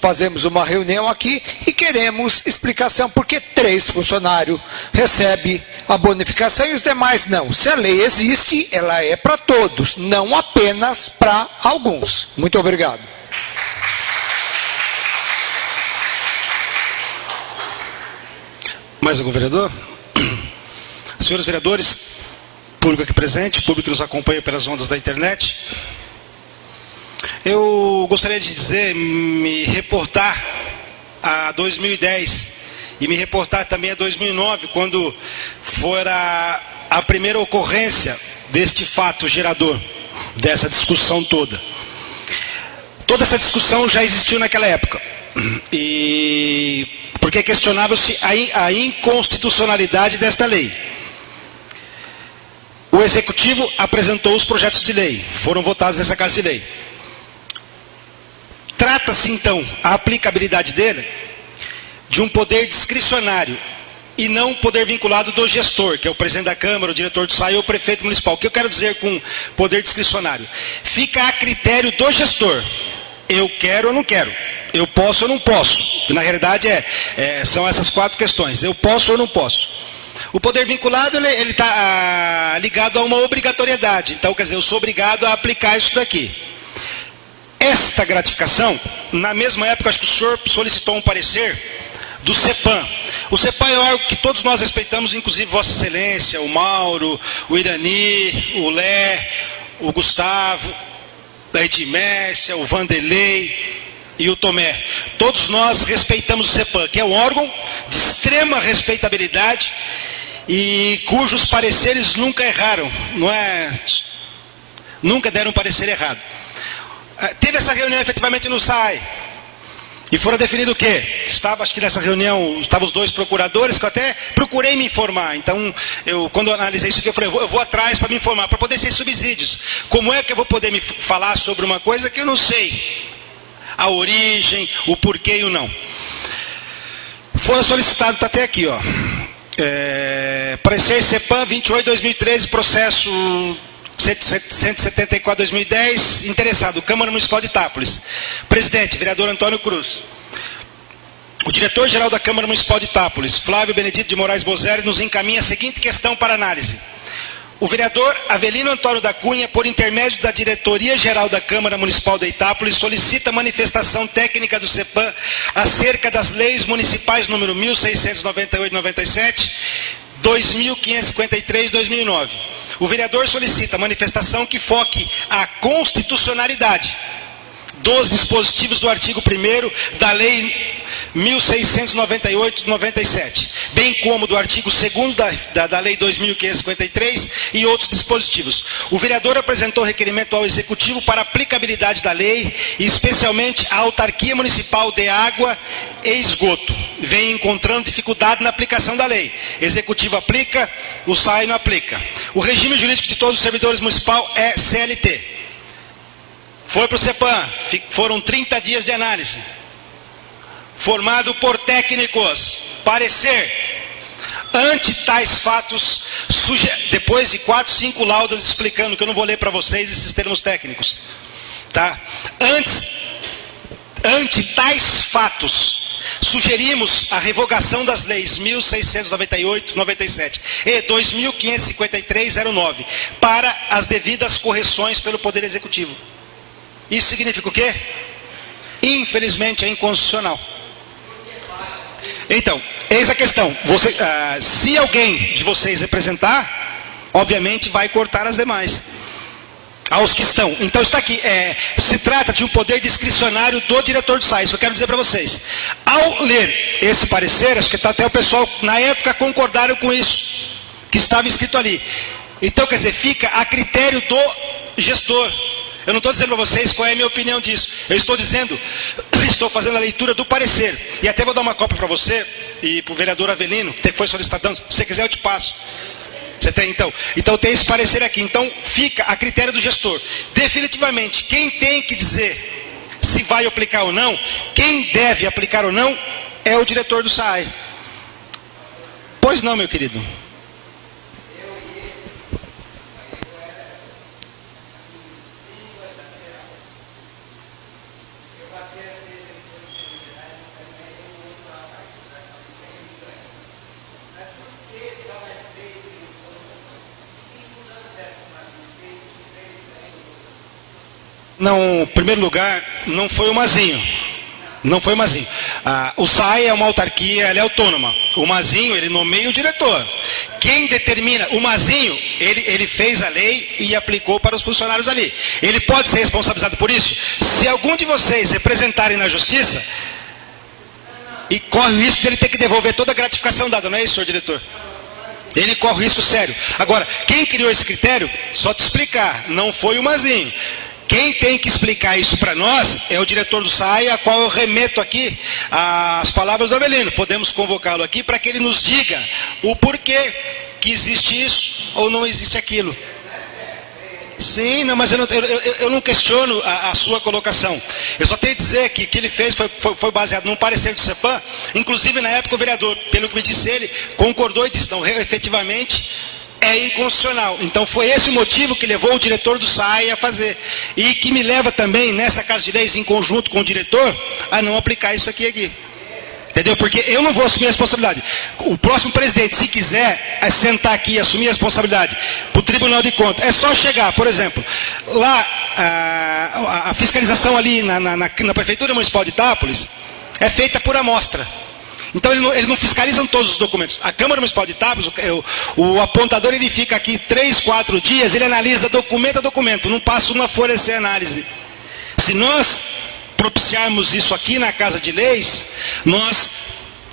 fazemos uma reunião aqui e queremos explicação porque 3 funcionários recebem a bonificação e os demais não. Se a lei existe, ela é para todos, não apenas para alguns. Muito obrigado. Mais algum vereador? Senhores vereadores, público aqui presente, público que nos acompanha pelas ondas da internet, eu gostaria de me reportar a 2010 e me reportar também a 2009, quando foi a primeira ocorrência deste fato gerador, dessa discussão toda. Toda essa discussão já existiu naquela época, porque questionava-se a inconstitucionalidade desta lei. O Executivo apresentou os projetos de lei, foram votados nessa Casa de Lei. Trata-se, então, a aplicabilidade dele de um poder discricionário e não um poder vinculado do gestor, que é o presidente da Câmara, o diretor do SAAI ou o prefeito municipal. O que eu quero dizer com poder discricionário? Fica a critério do gestor. Eu quero ou não quero. Eu posso ou não posso. Na realidade, são essas 4 questões. Eu posso ou não posso. O poder vinculado, ele está ligado a uma obrigatoriedade. Então, quer dizer, eu sou obrigado a aplicar isso daqui. Esta gratificação, na mesma época, acho que o senhor solicitou um parecer do CEPAM. O CEPAM é algo que todos nós respeitamos, inclusive Vossa Excelência, o Mauro, o Irani, o Lé, o Gustavo, a Edmércia, o Vanderlei e o Tomé. Todos nós respeitamos o CEPAM, que é um órgão de extrema respeitabilidade e cujos pareceres nunca erraram, nunca deram um parecer errado. Teve essa reunião efetivamente no SAAI e foram definido o quê? Acho que nessa reunião estavam os 2 procuradores, que eu até procurei me informar. Então, quando eu analisei isso aqui, eu falei, eu vou atrás para me informar, para poder ser subsídios. Como é que eu vou poder me falar sobre uma coisa que eu não sei? A origem, o porquê e o não. Foi solicitado, está até aqui, ó. Parecer CEPAM 28/2013, processo 174/2010, interessado, Câmara Municipal de Itápolis. Presidente, vereador Antônio Cruz. O diretor-geral da Câmara Municipal de Itápolis, Flávio Benedito de Moraes Bozelli, nos encaminha a seguinte questão para análise. O vereador Avelino Antônio da Cunha, por intermédio da Diretoria-Geral da Câmara Municipal de Itápolis, solicita manifestação técnica do CEPAM acerca das leis municipais número 1698/97, 2553 2009. O vereador solicita manifestação que foque a constitucionalidade dos dispositivos do artigo 1º da Lei 1698/97, bem como do artigo 2º da Lei 2553 e outros dispositivos. O vereador apresentou requerimento ao Executivo para aplicabilidade da lei, e especialmente à Autarquia Municipal de Água e Esgoto. Vem encontrando dificuldade na aplicação da lei. Executivo aplica, o SAAI não aplica. O regime jurídico de todos os servidores municipais é CLT. foi para o CEPAM, foram 30 dias de análise, formado por técnicos, parecer, ante tais fatos, depois de 4, 5 laudas explicando, que eu não vou ler para vocês esses termos técnicos, tá? Ante tais fatos, sugerimos a revogação das leis 1698-97 e 2553-09 para as devidas correções pelo Poder Executivo. Isso significa o quê? Infelizmente é inconstitucional. Então, eis a questão. Se alguém de vocês representar, obviamente vai cortar as demais. Aos que estão. Então está aqui. Se trata de um poder discricionário do diretor do SAI. Isso que eu quero dizer para vocês. Ao ler esse parecer, acho que até o pessoal, na época, concordaram com isso, que estava escrito ali. Então, quer dizer, fica a critério do gestor. Eu não estou dizendo para vocês qual é a minha opinião disso. Eu estou dizendo, estou fazendo a leitura do parecer. E até vou dar uma cópia para você e para o vereador Avelino, que foi solicitado. Se você quiser, eu te passo. Você tem, então tem esse parecer aqui. Então fica a critério do gestor. Definitivamente, quem tem que dizer se vai aplicar ou não, quem deve aplicar ou não, é o diretor do SAI. Pois não, meu querido. Não, em primeiro lugar, não foi o Mazinho. Não foi o Mazinho. O SAI é uma autarquia, ela é autônoma. O Mazinho, ele nomeia o diretor. Quem determina, o Mazinho, ele fez a lei e aplicou para os funcionários ali. Ele pode ser responsabilizado por isso? Se algum de vocês representarem na justiça, e corre o risco de ele ter que devolver toda a gratificação dada, não é isso, senhor diretor? Ele corre risco sério. Agora, quem criou esse critério, só te explicar, não foi o Mazinho. Quem tem que explicar isso para nós é o diretor do SAI, a qual eu remeto aqui as palavras do Avelino. Podemos convocá-lo aqui para que ele nos diga o porquê que existe isso ou não existe aquilo. Sim, não, mas eu não questiono a sua colocação. Eu só tenho que dizer que o que ele fez foi baseado num parecer do CEPAM. Inclusive, na época, o vereador, pelo que me disse ele, concordou e disse, não, efetivamente é inconstitucional. Então foi esse o motivo que levou o diretor do SAI a fazer. E que me leva também, nessa Casa de Leis, em conjunto com o diretor, a não aplicar isso aqui. Entendeu? Porque eu não vou assumir a responsabilidade. O próximo presidente, se quiser sentar aqui e assumir a responsabilidade para o Tribunal de Contas, é só chegar, por exemplo, lá a fiscalização ali na Prefeitura Municipal de Itápolis é feita por amostra. Então eles não fiscalizam todos os documentos. A Câmara Municipal de Itápolis, o apontador, ele fica aqui 3, 4 dias, ele analisa documento a documento, não passa uma folha sem análise. Se nós propiciarmos isso aqui na Casa de Leis, nós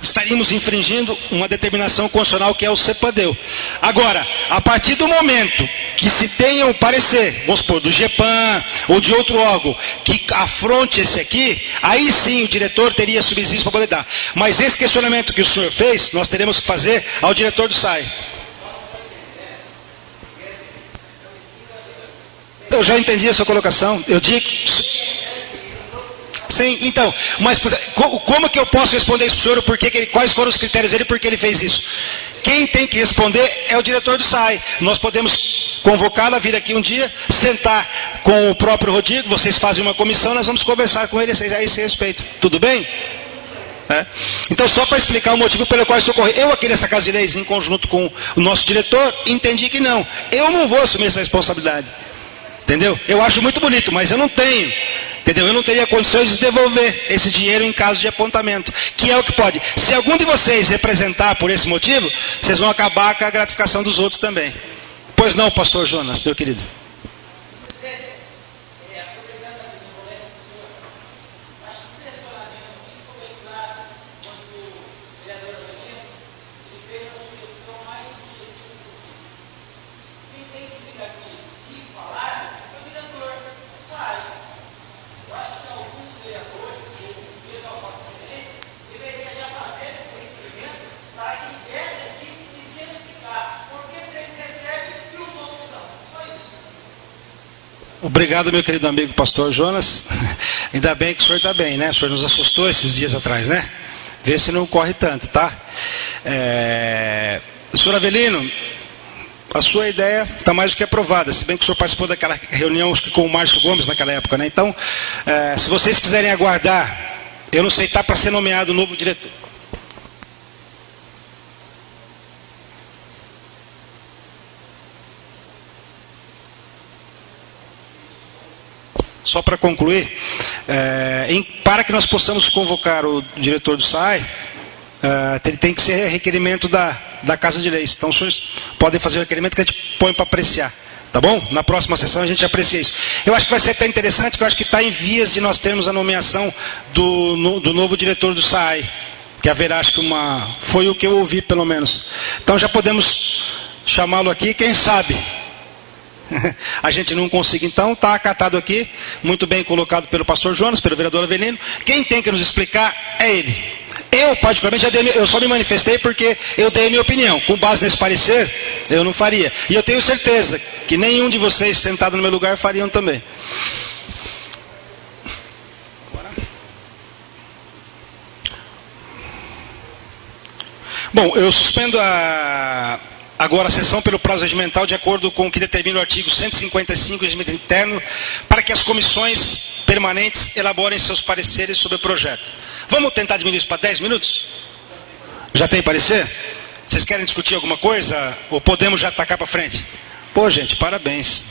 estaríamos infringindo uma determinação constitucional que é o CEPAM deu. Agora, a partir do momento que se tenha um parecer, vamos supor, do GEPAM ou de outro órgão, que afronte esse aqui, aí sim o diretor teria subsídio para poder dar. Mas esse questionamento que o senhor fez, nós teremos que fazer ao diretor do SAI. Eu já entendi a sua colocação. Eu digo... Sim, então, mas como que eu posso responder isso para o senhor? Quais foram os critérios dele e por que ele fez isso? Quem tem que responder é o diretor do SAI. Nós podemos convocá-lo a vir aqui um dia, sentar com o próprio Rodrigo, vocês fazem uma comissão, nós vamos conversar com ele a esse respeito. Tudo bem? Então, só para explicar o motivo pelo qual isso ocorreu. Eu aqui nessa Casa de Leis, em conjunto com o nosso diretor, entendi que não. Eu não vou assumir essa responsabilidade. Entendeu? Eu acho muito bonito, mas eu não tenho. Entendeu? Eu não teria condições de devolver esse dinheiro em caso de apontamento, que é o que pode. Se algum de vocês representar por esse motivo, vocês vão acabar com a gratificação dos outros também. Pois não, pastor Jonas, meu querido. Obrigado, meu querido amigo pastor Jonas. Ainda bem que o senhor está bem, né? O senhor nos assustou esses dias atrás, né? Vê se não corre tanto, tá? Senhor Avelino, a sua ideia está mais do que aprovada, se bem que o senhor participou daquela reunião acho que com o Márcio Gomes naquela época, né? Então, se vocês quiserem aguardar, eu não sei, está para ser nomeado o novo diretor. Só para concluir, para que nós possamos convocar o diretor do SAI, tem que ser requerimento da Casa de Leis. Então, os senhores podem fazer o requerimento que a gente põe para apreciar. Tá bom? Na próxima sessão a gente aprecia isso. Eu acho que vai ser até interessante, que eu acho que está em vias de nós termos a nomeação do novo diretor do SAI. Que haverá, acho que foi o que eu ouvi, pelo menos. Então, já podemos chamá-lo aqui, quem sabe... A gente não consegue, então, está acatado aqui, muito bem colocado pelo pastor Jonas, pelo vereador Avelino. Quem tem que nos explicar é ele. Eu, particularmente, eu só me manifestei porque eu dei a minha opinião. Com base nesse parecer, eu não faria. E eu tenho certeza que nenhum de vocês sentado no meu lugar fariam também. Bom, eu suspendo agora a sessão pelo prazo regimental, de acordo com o que determina o artigo 155 do regimento interno, para que as comissões permanentes elaborem seus pareceres sobre o projeto. Vamos tentar diminuir isso para 10 minutos? Já tem parecer? Vocês querem discutir alguma coisa? Ou podemos já tacar para frente? Pô, gente, parabéns.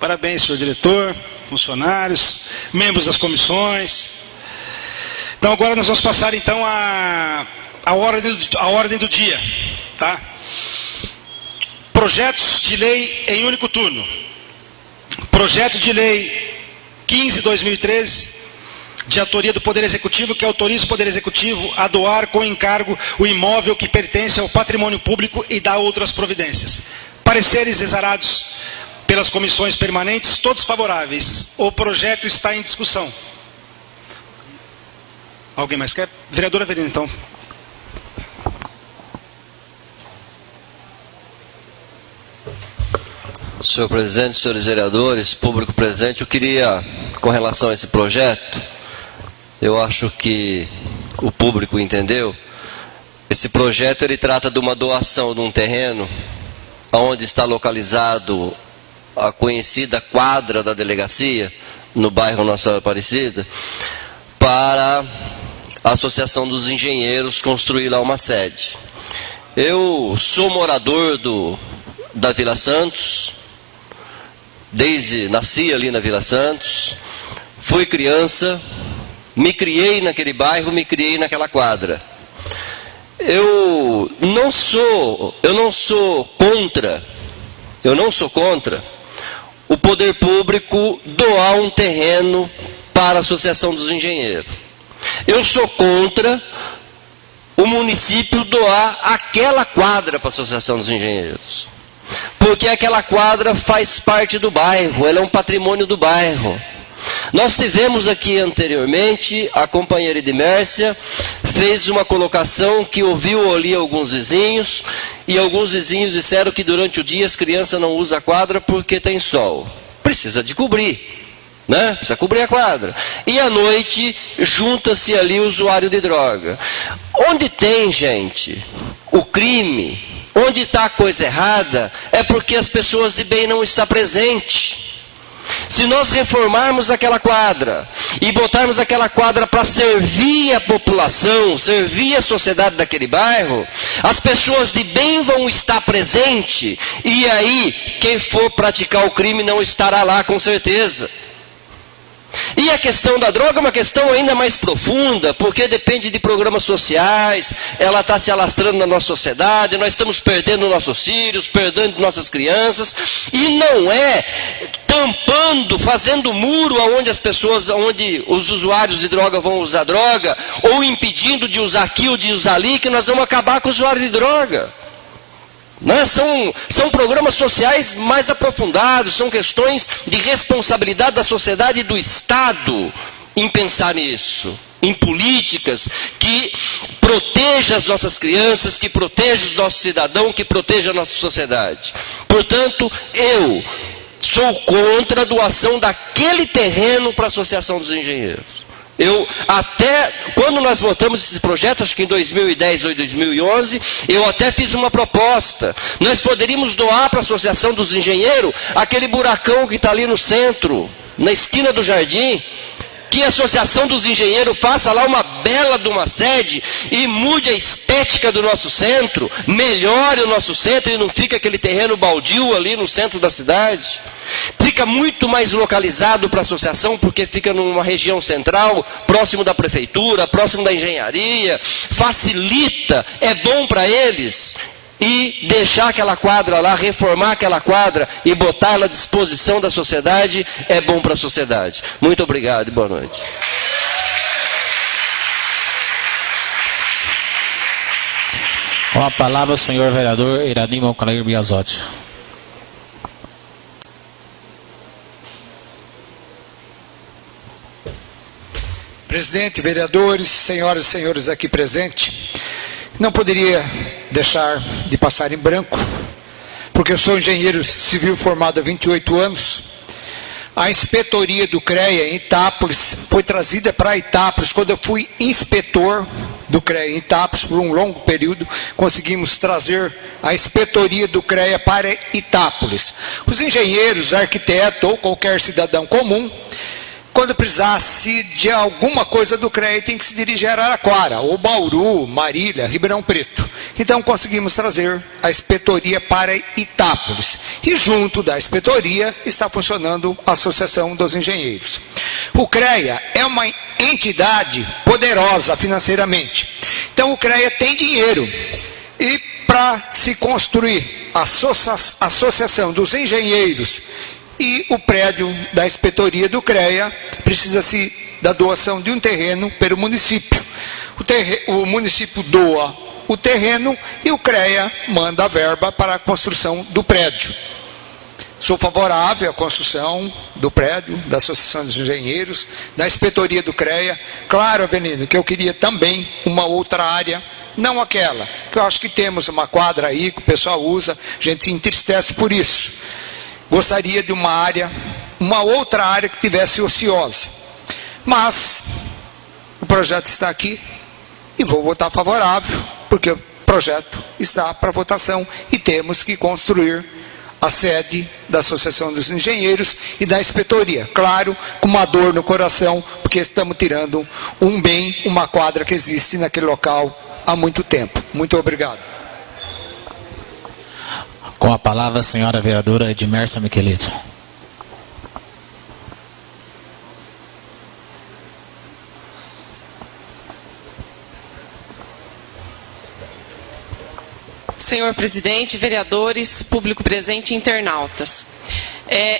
Parabéns, senhor diretor, funcionários, membros das comissões. Então, agora nós vamos passar, então, a ordem do dia, tá? Projetos de lei em único turno. Projeto de lei 15/2013, de autoria do Poder Executivo, que autoriza o Poder Executivo a doar com encargo o imóvel que pertence ao patrimônio público e dá outras providências. Pareceres exarados pelas comissões permanentes, todos favoráveis. O projeto está em discussão. Alguém mais quer? Vereadora Avelino, então. Senhor presidente, senhores vereadores, público presente, eu queria, com relação a esse projeto, eu acho que o público entendeu, esse projeto ele trata de uma doação de um terreno onde está localizado a conhecida quadra da delegacia, no bairro Nossa Senhora Aparecida, para a Associação dos Engenheiros construir lá uma sede. Eu sou morador da Vila Santos, nasci ali na Vila Santos, fui criança, me criei naquele bairro, me criei naquela quadra. Eu não sou contra o poder público doar um terreno para a Associação dos Engenheiros. Eu sou contra o município doar aquela quadra para a Associação dos Engenheiros. Porque aquela quadra faz parte do bairro, ela é um patrimônio do bairro. Nós tivemos aqui anteriormente, a companheira Edmércia fez uma colocação que ouviu ali alguns vizinhos, e alguns vizinhos disseram que durante o dia as crianças não usam a quadra porque tem sol. Precisa de cobrir, né? Precisa cobrir a quadra. E à noite junta-se ali o usuário de droga. Onde tem, gente, o crime, onde está a coisa errada, é porque as pessoas de bem não estão presentes. Se nós reformarmos aquela quadra e botarmos aquela quadra para servir a população, servir a sociedade daquele bairro, as pessoas de bem vão estar presentes, e aí quem for praticar o crime não estará lá com certeza. E a questão da droga é uma questão ainda mais profunda, porque depende de programas sociais, ela está se alastrando na nossa sociedade, nós estamos perdendo nossos filhos, perdendo nossas crianças, e não é tampando, fazendo muro onde os usuários de droga vão usar droga, ou impedindo de usar aqui ou de usar ali, que nós vamos acabar com o usuário de droga. Né? São programas sociais mais aprofundados, são questões de responsabilidade da sociedade e do Estado em pensar nisso, em políticas que protejam as nossas crianças, que protejam os nossos cidadãos, que protejam a nossa sociedade. Portanto, eu sou contra a doação daquele terreno para a Associação dos Engenheiros. Eu até, quando nós votamos esse projeto, acho que em 2010 ou 2011, eu até fiz uma proposta. Nós poderíamos doar para a Associação dos Engenheiros aquele buracão que está ali no centro, na esquina do jardim, que a Associação dos Engenheiros faça lá uma bela de uma sede e mude a estética do nosso centro, melhore o nosso centro e não fica aquele terreno baldio ali no centro da cidade. Fica muito mais localizado para a associação, porque fica numa região central, próximo da prefeitura, próximo da engenharia, facilita, é bom para eles. E deixar aquela quadra lá, reformar aquela quadra e botar ela à disposição da sociedade, é bom para a sociedade. Muito obrigado e boa noite. Com a palavra o senhor vereador Irani Monclair Biasotti. Presidente, vereadores, senhoras e senhores aqui presentes, não poderia deixar de passar em branco, porque eu sou engenheiro civil formado há 28 anos. A inspetoria do CREA em Itápolis foi trazida para Itápolis quando eu fui inspetor do CREA em Itápolis por um longo período. Conseguimos trazer a inspetoria do CREA para Itápolis. Os engenheiros, arquitetos ou qualquer cidadão comum, quando precisasse de alguma coisa do CREA, tem que se dirigir a Araraquara, ou Bauru, Marília, Ribeirão Preto. Então conseguimos trazer a inspetoria para Itápolis. E junto da inspetoria está funcionando a Associação dos Engenheiros. O CREA é uma entidade poderosa financeiramente. Então o CREA tem dinheiro. E para se construir a Associação dos Engenheiros e o prédio da inspetoria do CREA, precisa-se da doação de um terreno pelo município. O município doa o terreno e o CREA manda a verba para a construção do prédio. Sou favorável à construção do prédio, da Associação dos Engenheiros, da inspetoria do CREA. Claro, Avelino, que eu queria também uma outra área, não aquela, que eu acho que temos uma quadra aí que o pessoal usa, a gente entristece por isso. Gostaria de uma área, uma outra área que tivesse ociosa. Mas o projeto está aqui e vou votar favorável, porque o projeto está para votação e temos que construir a sede da Associação dos Engenheiros e da inspetoria. Claro, com uma dor no coração, porque estamos tirando um bem, uma quadra que existe naquele local há muito tempo. Muito obrigado. Com a palavra a senhora vereadora Edmersa Michelito. Senhor presidente, vereadores, público presente e internautas.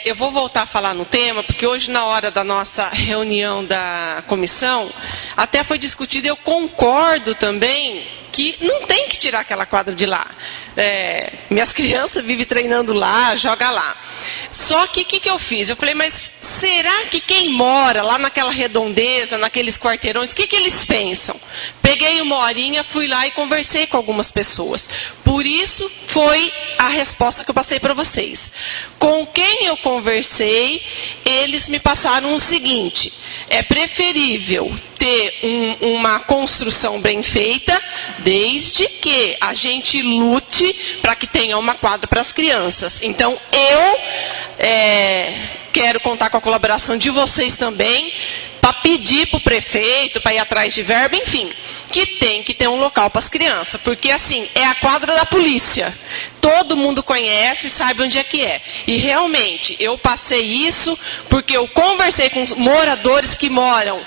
Eu vou voltar a falar no tema, porque hoje, na hora da nossa reunião da comissão, até foi discutido, eu concordo também que não tem que tirar aquela quadra de lá. Minhas crianças vivem treinando lá, joga lá. Só que o que eu fiz? Eu falei, mas será que quem mora lá naquela redondeza, naqueles quarteirões, o que eles pensam? Peguei uma horinha, fui lá e conversei com algumas pessoas. Por isso foi a resposta que eu passei para vocês. Com quem eu conversei, eles me passaram o seguinte: é preferível ter uma construção bem feita, desde que a gente lute para que tenha uma quadra para as crianças. Então, eu quero contar com a colaboração de vocês também, para pedir para o prefeito, para ir atrás de verba, enfim, que tem que ter um local para as crianças, porque assim, é a quadra da polícia. Todo mundo conhece e sabe onde é que é. E realmente, eu passei isso porque eu conversei com moradores que moram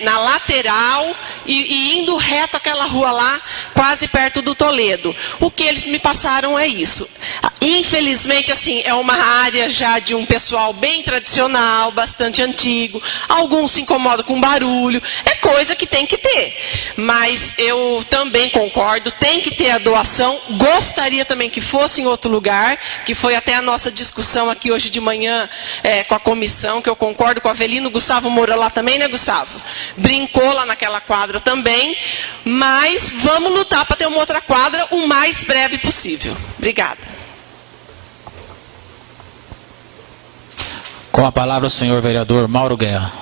na lateral e indo reto aquela rua lá, quase perto do Toledo. O que eles me passaram é isso. Infelizmente, assim, é uma área já de um pessoal bem tradicional, bastante antigo. Alguns se incomodam com barulho. É coisa que tem que ter. Mas eu também concordo, tem que ter a doação. Gostaria também que fosse em outro lugar, que foi até a nossa discussão aqui hoje de manhã com a comissão, que eu concordo com o Avelino. Gustavo mora lá também, né, Gustavo? Brincou lá naquela quadra também, mas vamos lutar para ter uma outra quadra o mais breve possível. Obrigada. Com a palavra o senhor vereador Mauro Guerra.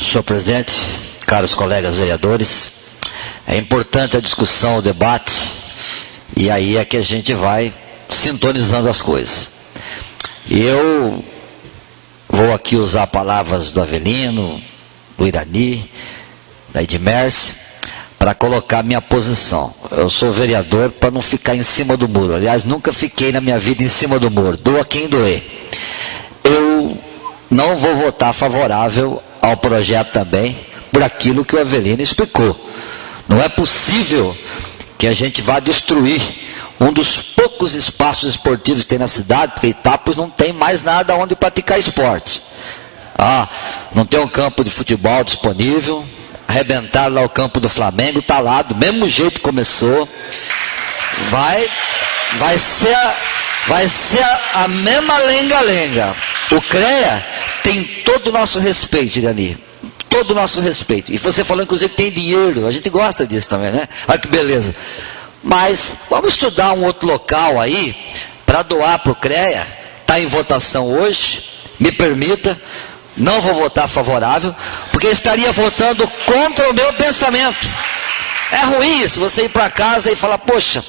Senhor presidente, caros colegas vereadores, é importante a discussão, o debate, e aí é que a gente vai sintonizando as coisas. Eu vou aqui usar palavras do Avelino, do Irani, da Edmércia, para colocar minha posição. Eu sou vereador para não ficar em cima do muro. Aliás, nunca fiquei na minha vida em cima do muro. Doa quem doer. Eu não vou votar favorável ao projeto também, por aquilo que o Avelino explicou. Não é possível que a gente vá destruir um dos poucos espaços esportivos que tem na cidade, porque Itápolis não tem mais nada onde praticar esporte. Não tem um campo de futebol disponível, arrebentaram lá o campo do Flamengo, está lá, do mesmo jeito que começou. Vai ser a mesma lenga-lenga. O CREA tem todo o nosso respeito, Irani. Todo o nosso respeito. E você falou, inclusive, que tem dinheiro. A gente gosta disso também, né? Olha que beleza. Mas vamos estudar um outro local aí para doar para o CREA. Está em votação hoje. Me permita. Não vou votar favorável, porque estaria votando contra o meu pensamento. É ruim isso, você ir para casa e falar, poxa,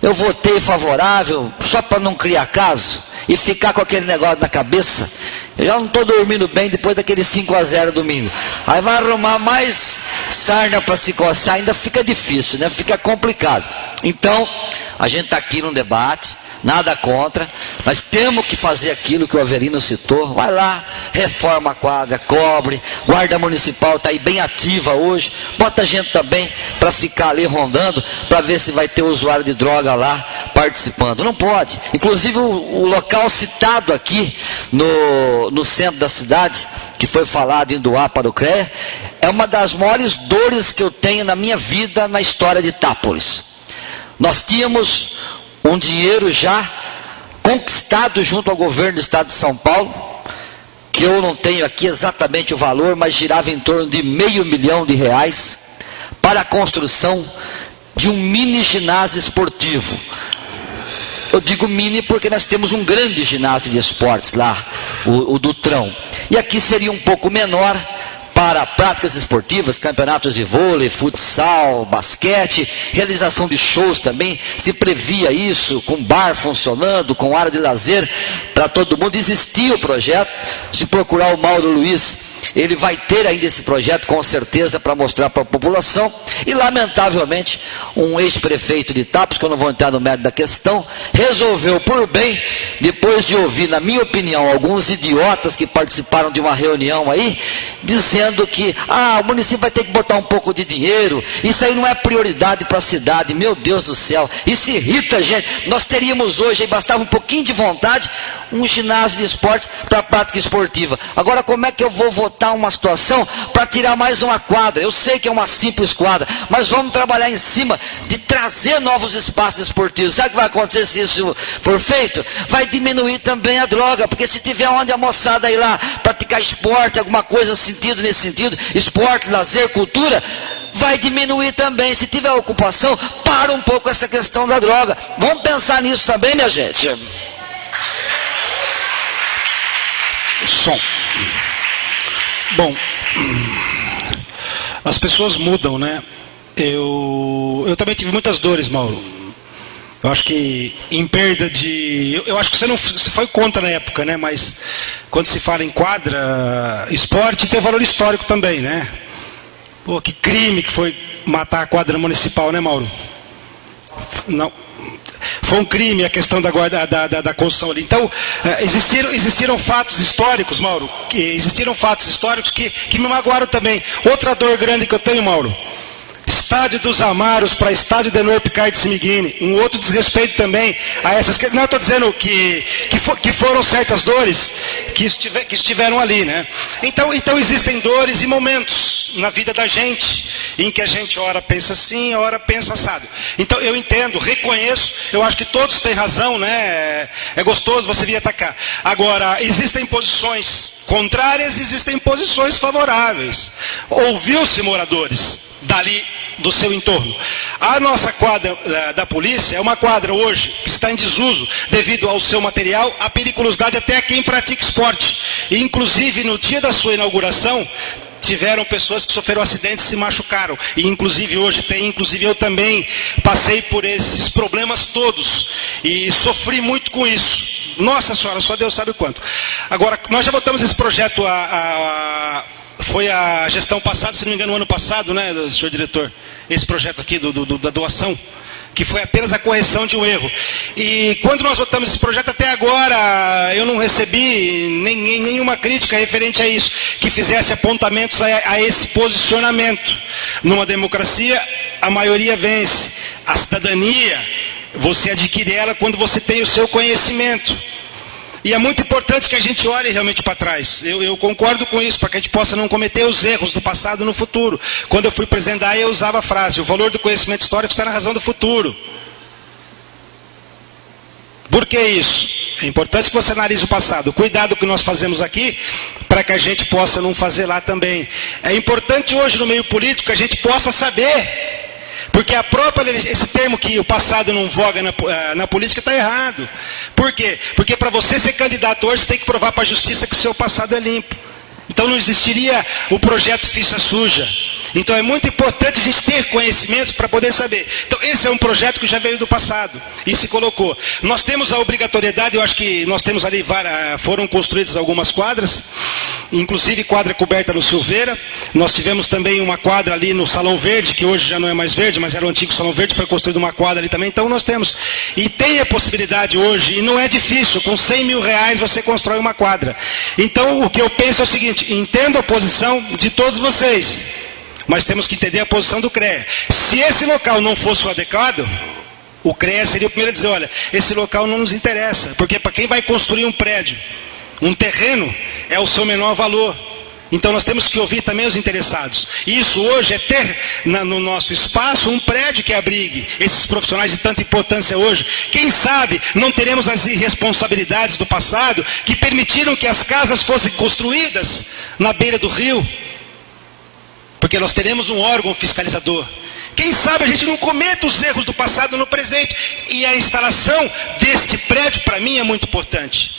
eu votei favorável só para não criar caso e ficar com aquele negócio na cabeça. Eu já não estou dormindo bem depois daquele 5-0 domingo. Aí vai arrumar mais sarna para se coçar, ainda fica difícil, né? Fica complicado. Então, a gente está aqui num debate, nada contra, mas temos que fazer aquilo que o Avelino citou. Vai lá, reforma a quadra, cobre, guarda municipal está aí bem ativa hoje, bota gente também para ficar ali rondando, para ver se vai ter usuário de droga lá participando. Não pode. Inclusive o local citado aqui no centro da cidade, que foi falado em doar para o CREA, é uma das maiores dores que eu tenho na minha vida na história de Itápolis. Nós tínhamos um dinheiro já conquistado junto ao governo do estado de São Paulo, que eu não tenho aqui exatamente o valor, mas girava em torno de R$500 mil para a construção de um mini ginásio esportivo. Eu digo mini porque nós temos um grande ginásio de esportes lá, o Dutrão. E aqui seria um pouco menor, para práticas esportivas, campeonatos de vôlei, futsal, basquete, realização de shows também, se previa isso, com bar funcionando, com área de lazer para todo mundo. Existia o projeto, se procurar o Mauro Luiz, ele vai ter ainda esse projeto com certeza para mostrar para a população. E lamentavelmente um ex-prefeito de Itápolis, que eu não vou entrar no mérito da questão, resolveu por bem, depois de ouvir, na minha opinião, alguns idiotas que participaram de uma reunião aí, dizendo que o município vai ter que botar um pouco de dinheiro, isso aí não é prioridade para a cidade. Meu Deus do céu, isso irrita a gente. Nós teríamos hoje, aí bastava um pouquinho de vontade, um ginásio de esportes para prática esportiva. Agora, como é que eu vou votar uma situação para tirar mais uma quadra? Eu sei que é uma simples quadra, mas vamos trabalhar em cima de trazer novos espaços esportivos. Sabe o que vai acontecer se isso for feito? Vai diminuir também a droga, porque se tiver onde a moçada ir lá praticar esporte, alguma coisa nesse sentido, esporte, lazer, cultura, vai diminuir também. Se tiver ocupação, para um pouco essa questão da droga. Vamos pensar nisso também, minha gente. Som. Bom, as pessoas mudam, né? Eu também tive muitas dores, Mauro. Eu acho que em perda de... Eu acho que você foi contra na época, né? Mas quando se fala em quadra, esporte tem valor histórico também, né? Pô, que crime que foi matar a quadra municipal, né, Mauro? Não... Foi um crime a questão da construção ali. Então, existiram fatos históricos, Mauro, existiram fatos históricos que me magoaram também. Outra dor grande que eu tenho, Mauro, Estádio dos Amaros para Estádio Denor Picard de Simiguini, um outro desrespeito também a essas questões. Não, eu estou dizendo que foram certas dores que estiveram ali, né? Então existem dores e momentos. momentos na vida da gente, em que a gente ora pensa assim, ora pensa assado. Então eu entendo, reconheço, eu acho que todos têm razão, né? É gostoso você vir atacar. Agora, existem posições contrárias, existem posições favoráveis. Ouviu-se moradores dali do seu entorno. A nossa quadra da polícia é uma quadra hoje que está em desuso devido ao seu material, a periculosidade até a quem pratica esporte. E, inclusive, no dia da sua inauguração, tiveram pessoas que sofreram acidentes e se machucaram. E inclusive hoje tem, inclusive eu também passei por esses problemas todos. E sofri muito com isso. Nossa Senhora, só Deus sabe o quanto. Agora, nós já votamos esse projeto foi a gestão passada, se não me engano, o ano passado, né, senhor diretor? Esse projeto aqui da doação, que foi apenas a correção de um erro. E quando nós votamos esse projeto, até agora, eu não recebi nenhuma crítica referente a isso, que fizesse apontamentos a esse posicionamento. Numa democracia, a maioria vence. A cidadania, você adquire ela quando você tem o seu conhecimento. E é muito importante que a gente olhe realmente para trás. Eu concordo com isso, para que a gente possa não cometer os erros do passado no futuro. Quando eu fui presidente, eu usava a frase: o valor do conhecimento histórico está na razão do futuro. Por que isso? É importante que você analise o passado. Cuidado que nós fazemos aqui, para que a gente possa não fazer lá também. É importante hoje no meio político que a gente possa saber. Porque esse termo que o passado não voga na política está errado. Por quê? Porque para você ser candidato hoje, você tem que provar para a justiça que o seu passado é limpo. Então não existiria o projeto ficha suja. Então é muito importante a gente ter conhecimentos para poder saber. Então esse é um projeto que já veio do passado e se colocou. Nós temos a obrigatoriedade, eu acho que nós temos ali, foram construídas algumas quadras, inclusive quadra coberta no Silveira. Nós tivemos também uma quadra ali no Salão Verde, que hoje já não é mais verde, mas era o antigo Salão Verde, foi construída uma quadra ali também. Então nós temos, e tem a possibilidade hoje, e não é difícil, com 100 mil reais você constrói uma quadra. Então o que eu penso é o seguinte: entendo a posição de todos vocês, mas temos que entender a posição do CREA. Se esse local não fosse o adequado, o CREA seria o primeiro a dizer: olha, esse local não nos interessa, porque para quem vai construir um prédio, um terreno, é o seu menor valor. Então nós temos que ouvir também os interessados. Isso hoje é ter no nosso espaço um prédio que abrigue esses profissionais de tanta importância hoje. Quem sabe não teremos as irresponsabilidades do passado que permitiram que as casas fossem construídas na beira do rio. Porque nós teremos um órgão fiscalizador. Quem sabe a gente não cometa os erros do passado no presente. E a instalação deste prédio, para mim, é muito importante.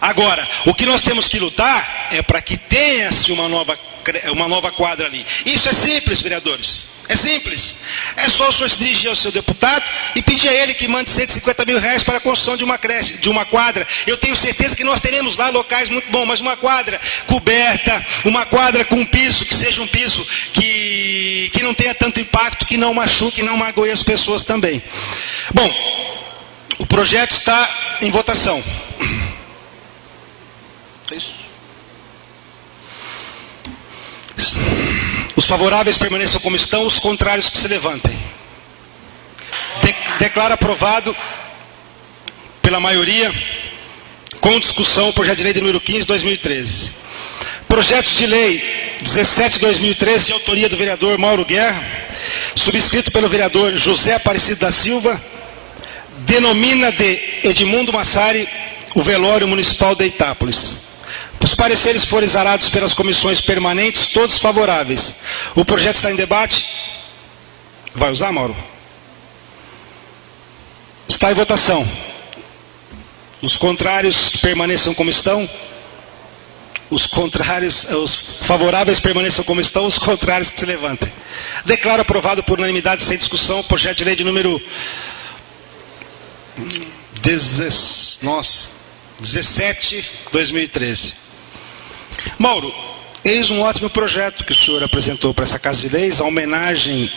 Agora, o que nós temos que lutar é para que tenha-se uma nova quadra ali. Isso é simples, vereadores. É simples. É só o senhor se dirigir ao seu deputado e pedir a ele que mande 150 mil reais para a construção de uma creche, de uma quadra. Eu tenho certeza que nós teremos lá locais muito bons, mas uma quadra coberta, uma quadra com um piso, que seja um piso que não tenha tanto impacto, que não machuque, não magoe as pessoas também. Bom, o projeto está em votação. É isso. Os favoráveis permaneçam como estão, os contrários que se levantem. Declaro aprovado pela maioria, com discussão, o projeto de lei de número 15/2013. Projetos de lei 17/2013, de autoria do vereador Mauro Guerra, subscrito pelo vereador José Aparecido da Silva, denomina de Edmundo Massari o velório municipal de Itápolis. Os pareceres foram exarados pelas comissões permanentes, todos favoráveis. O projeto está em debate. Vai usar, Mauro? Está em votação. Os contrários permaneçam como estão. Os favoráveis permaneçam como estão, os contrários que se levantem. Declaro aprovado por unanimidade, sem discussão, o projeto de lei de número 17/2013. Mauro, eis um ótimo projeto que o senhor apresentou para essa Casa de Leis, a homenagem,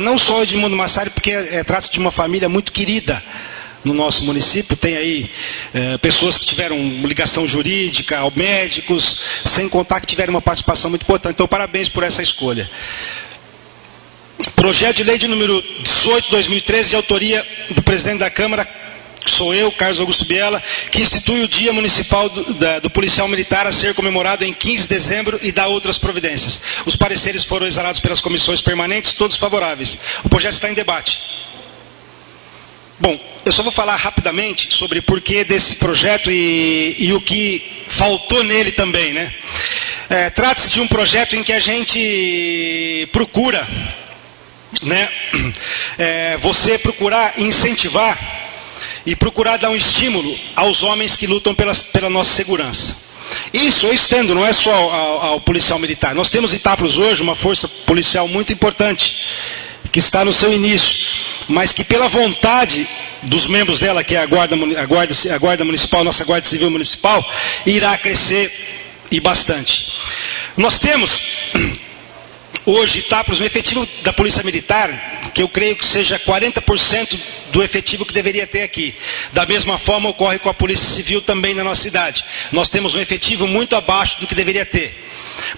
não só ao Edmundo Massari, porque trata-se de uma família muito querida no nosso município. Tem aí pessoas que tiveram ligação jurídica, médicos, sem contar que tiveram uma participação muito importante. Então, parabéns por essa escolha. Projeto de lei de número 18/2013, de autoria do presidente da Câmara, que sou eu, Carlos Augusto Biela, que institui o Dia Municipal do Policial Militar a ser comemorado em 15 de dezembro e dá outras providências. Os pareceres foram exarados pelas comissões permanentes, todos favoráveis. O projeto está em debate. Bom, eu só vou falar rapidamente sobre o porquê desse projeto e o que faltou nele também, né? Trata-se de um projeto em que a gente procura, né, você procurar incentivar e procurar dar um estímulo aos homens que lutam pela nossa segurança. Isso eu estendo, não é só ao policial militar. Nós temos em Itápolis hoje uma força policial muito importante, que está no seu início, mas que pela vontade dos membros dela, que é a Guarda Municipal, nossa Guarda Civil Municipal, irá crescer e bastante. Nós temos hoje Itápolis um efetivo da Polícia Militar, que eu creio que seja 40% do efetivo que deveria ter aqui. Da mesma forma ocorre com a Polícia Civil também na nossa cidade. Nós temos um efetivo muito abaixo do que deveria ter.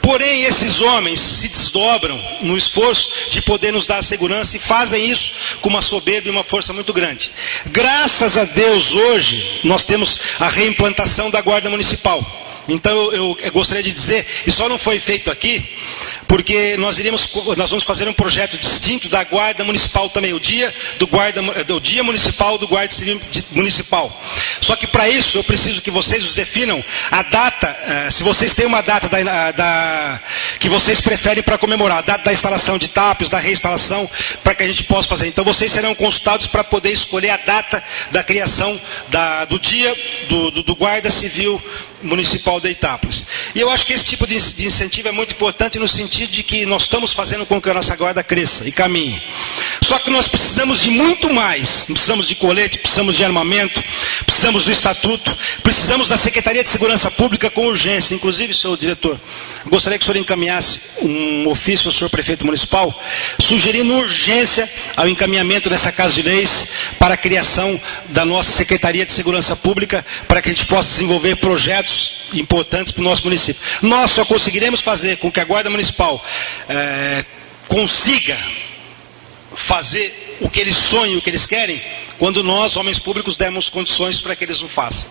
Porém, esses homens se desdobram no esforço de poder nos dar segurança e fazem isso com uma soberba e uma força muito grande. Graças a Deus, hoje, nós temos a reimplantação da Guarda Municipal. Então, eu gostaria de dizer, e só não foi feito aqui, porque nós vamos fazer um projeto distinto da Guarda Municipal também, o Dia Municipal do Guarda Civil Municipal. Só que para isso eu preciso que vocês os definam a data, se vocês têm uma data que vocês preferem para comemorar, a data da instalação de Itápolis, da reinstalação, para que a gente possa fazer. Então vocês serão consultados para poder escolher a data da criação do Dia do Guarda Civil Municipal de Itápolis. E eu acho que esse tipo de incentivo é muito importante no sentido de que nós estamos fazendo com que a nossa guarda cresça e caminhe. Só que nós precisamos de muito mais. Precisamos de colete, precisamos de armamento, precisamos do estatuto, precisamos da Secretaria de Segurança Pública com urgência. Inclusive, senhor diretor, gostaria que o senhor encaminhasse um ofício ao senhor prefeito municipal, sugerindo urgência ao encaminhamento dessa Casa de Leis para a criação da nossa Secretaria de Segurança Pública, para que a gente possa desenvolver projetos importantes para o nosso município. Nós só conseguiremos fazer com que a Guarda Municipal consiga fazer o que eles sonham, o que eles querem, quando nós, homens públicos, demos condições para que eles o façam.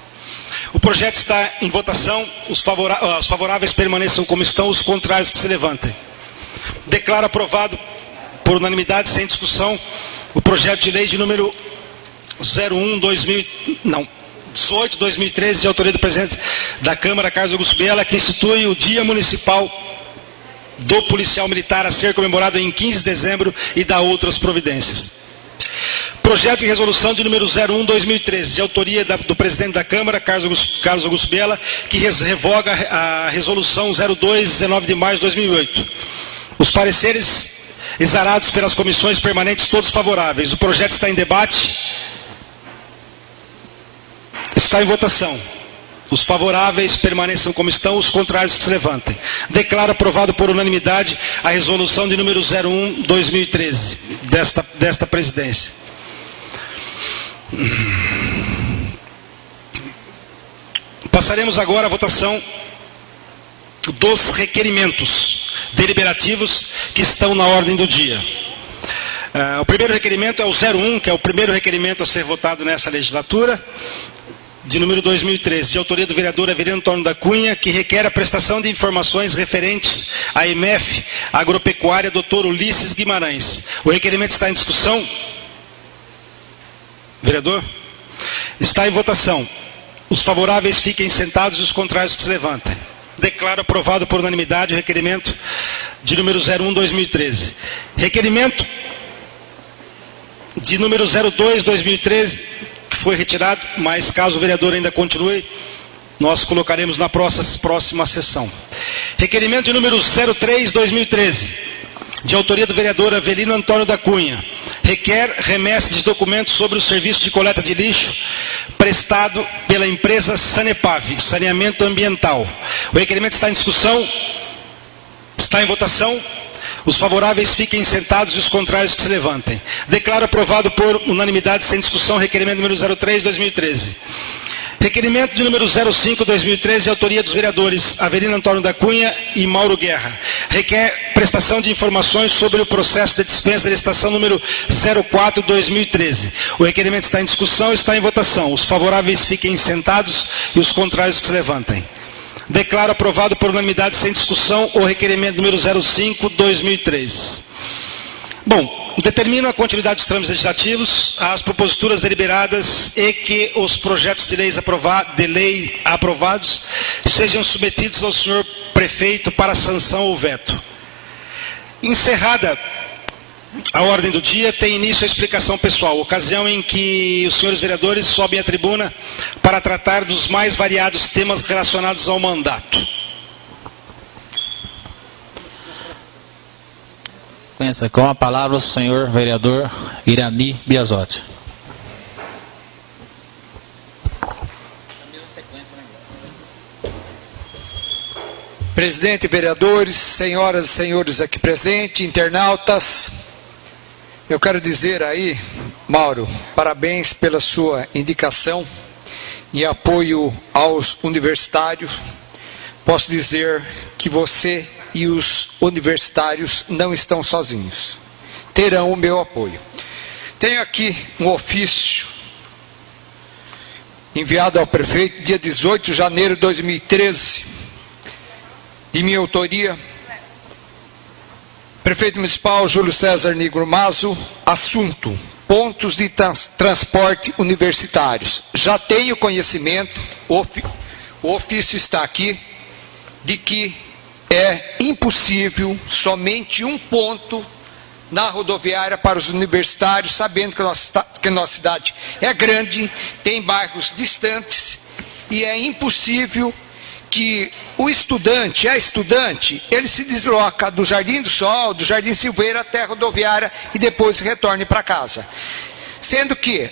O projeto está em votação, os favoráveis permaneçam como estão, os contrários que se levantem. Declaro aprovado por unanimidade, sem discussão, o projeto de lei de número 18/2013, de autoria do presidente da Câmara, Carlos Augusto Biela, que institui o Dia Municipal do Policial Militar a ser comemorado em 15 de dezembro e dá outras providências. Projeto de resolução de número 01/2013, de autoria do presidente da Câmara, Carlos Augusto Biela, que revoga a resolução 02/19 de março de 2008. Os pareceres exarados pelas comissões permanentes, todos favoráveis. O projeto está em debate. Está em votação. Os favoráveis permaneçam como estão, os contrários que se levantem. Declaro aprovado por unanimidade a resolução de número 01/2013 desta presidência. Passaremos agora à votação dos requerimentos deliberativos que estão na ordem do dia. O primeiro requerimento é o 01, que é o primeiro requerimento a ser votado nessa legislatura, de número 2013, de autoria do vereador Avelino Antônio da Cunha, que requer a prestação de informações referentes à EMF Agropecuária Dr. Ulisses Guimarães. O requerimento está em discussão. Vereador? Está em votação. Os favoráveis fiquem sentados e os contrários que se levantem. Declaro aprovado por unanimidade o requerimento de número 01/2013. Requerimento de número 02/2013, que foi retirado, mas caso o vereador ainda continue, nós colocaremos na próxima sessão. Requerimento de número 03/2013, de autoria do vereador Avelino Antônio da Cunha, requer remessa de documentos sobre o serviço de coleta de lixo prestado pela empresa Sanepave, Saneamento Ambiental. O requerimento está em discussão, está em votação. Os favoráveis fiquem sentados e os contrários que se levantem. Declaro aprovado por unanimidade, sem discussão, requerimento número 03/2013. Requerimento de número 05/2013, autoria dos vereadores Avelino Antônio da Cunha e Mauro Guerra. Requer prestação de informações sobre o processo de dispensa da licitação número 04/2013. O requerimento está em discussão, está em votação. Os favoráveis fiquem sentados e os contrários que se levantem. Declaro aprovado por unanimidade, sem discussão, o requerimento número 05/2013. Bom, determino a continuidade dos trâmites legislativos, as proposituras deliberadas e que os projetos de lei aprovados sejam submetidos ao senhor prefeito para sanção ou veto. Encerrada a ordem do dia, tem início a explicação pessoal, ocasião em que os senhores vereadores sobem à tribuna para tratar dos mais variados temas relacionados ao mandato. Com a palavra o senhor vereador Irani Biasotti. Presidente, vereadores, senhoras e senhores aqui presentes, internautas, eu quero dizer aí, Mauro, parabéns pela sua indicação em apoio aos universitários. Posso dizer que você e os universitários não estão sozinhos. Terão o meu apoio. Tenho aqui um ofício enviado ao prefeito dia 18 de janeiro de 2013, de minha autoria. Prefeito Municipal Júlio César Nigro Mazo, assunto: pontos de transporte universitários. Já tenho conhecimento, o ofício está aqui, de que é impossível somente um ponto na rodoviária para os universitários, sabendo que a nossa cidade é grande, tem bairros distantes, e é impossível que o estudante, ele se desloca do Jardim do Sol, do Jardim Silveira até a rodoviária e depois retorne para casa. Sendo que,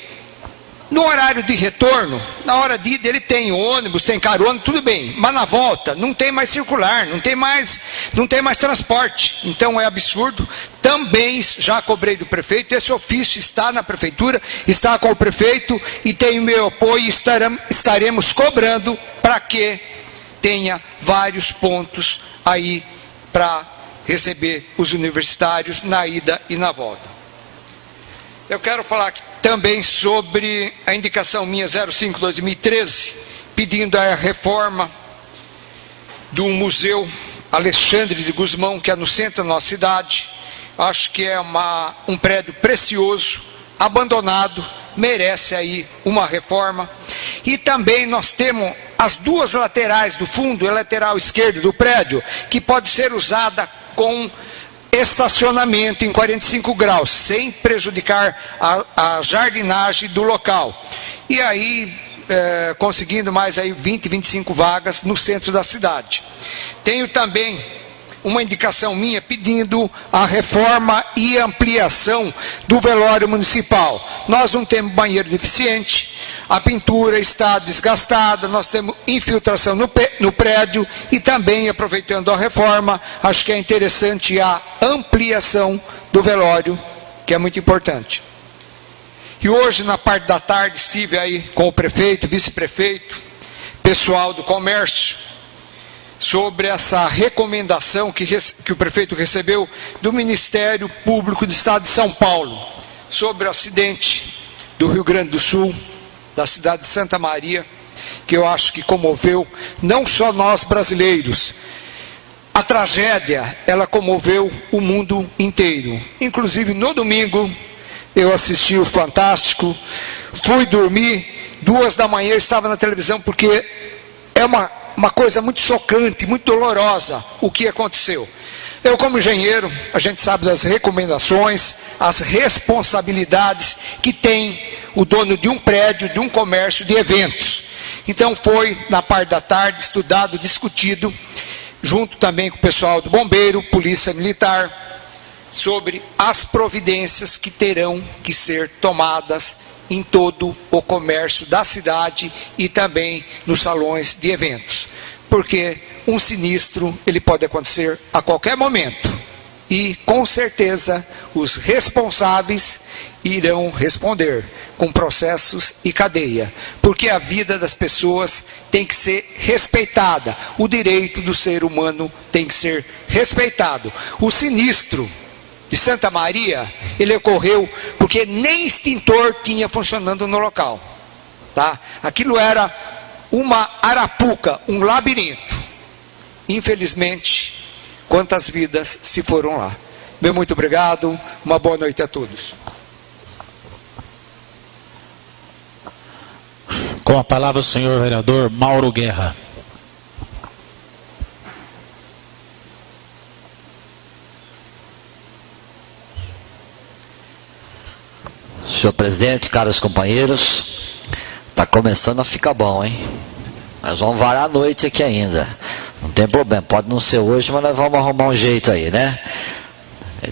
no horário de retorno, na hora de ida, ele tem ônibus, tem carona, tudo bem, mas na volta não tem mais circular, não tem mais transporte. Então é absurdo. Também já cobrei do prefeito, esse ofício está na prefeitura, está com o prefeito e tem o meu apoio, e estaremos cobrando para que tenha vários pontos aí para receber os universitários na ida e na volta. Eu quero falar também sobre a indicação minha 05/2013, pedindo a reforma do Museu Alexandre de Gusmão, que é no centro da nossa cidade. Acho que é um prédio precioso, abandonado, merece aí uma reforma. E também nós temos as duas laterais do fundo, a lateral esquerda do prédio, que pode ser usada com estacionamento em 45 graus, sem prejudicar a jardinagem do local. E aí, conseguindo mais aí 20, 25 vagas no centro da cidade. Tenho também uma indicação minha pedindo a reforma e ampliação do velório municipal. Nós não temos banheiro deficiente, a pintura está desgastada, nós temos infiltração no prédio e também, aproveitando a reforma, acho que é interessante a ampliação do velório, que é muito importante. E hoje, na parte da tarde, estive aí com o prefeito, vice-prefeito, pessoal do comércio, sobre essa recomendação que o prefeito recebeu do Ministério Público do Estado de São Paulo, sobre o acidente do Rio Grande do Sul, da cidade de Santa Maria, que eu acho que comoveu não só nós brasileiros. A tragédia, ela comoveu o mundo inteiro. Inclusive, no domingo, eu assisti o Fantástico, fui dormir, 2 da manhã, eu estava na televisão, porque é uma coisa muito chocante, muito dolorosa o que aconteceu. Eu, como engenheiro, a gente sabe das recomendações, as responsabilidades que tem o dono de um prédio, de um comércio, de eventos. Então foi, na parte da tarde, estudado, discutido, junto também com o pessoal do Bombeiro, Polícia Militar, sobre as providências que terão que ser tomadas em todo o comércio da cidade e também nos salões de eventos. Porque um sinistro, ele pode acontecer a qualquer momento. e, com certeza, os responsáveis irão responder com processos e cadeia, porque a vida das pessoas tem que ser respeitada, o direito do ser humano tem que ser respeitado. O sinistro de Santa Maria, ele ocorreu porque nem extintor tinha funcionando no local. Tá? Aquilo era uma arapuca, um labirinto. Infelizmente, quantas vidas se foram lá. Meu muito obrigado, uma boa noite a todos. Com a palavra o senhor vereador Mauro Guerra. Senhor presidente, caros companheiros, está começando a ficar bom, hein? Nós vamos varar a noite aqui ainda. Não tem problema, pode não ser hoje, mas nós vamos arrumar um jeito aí, né?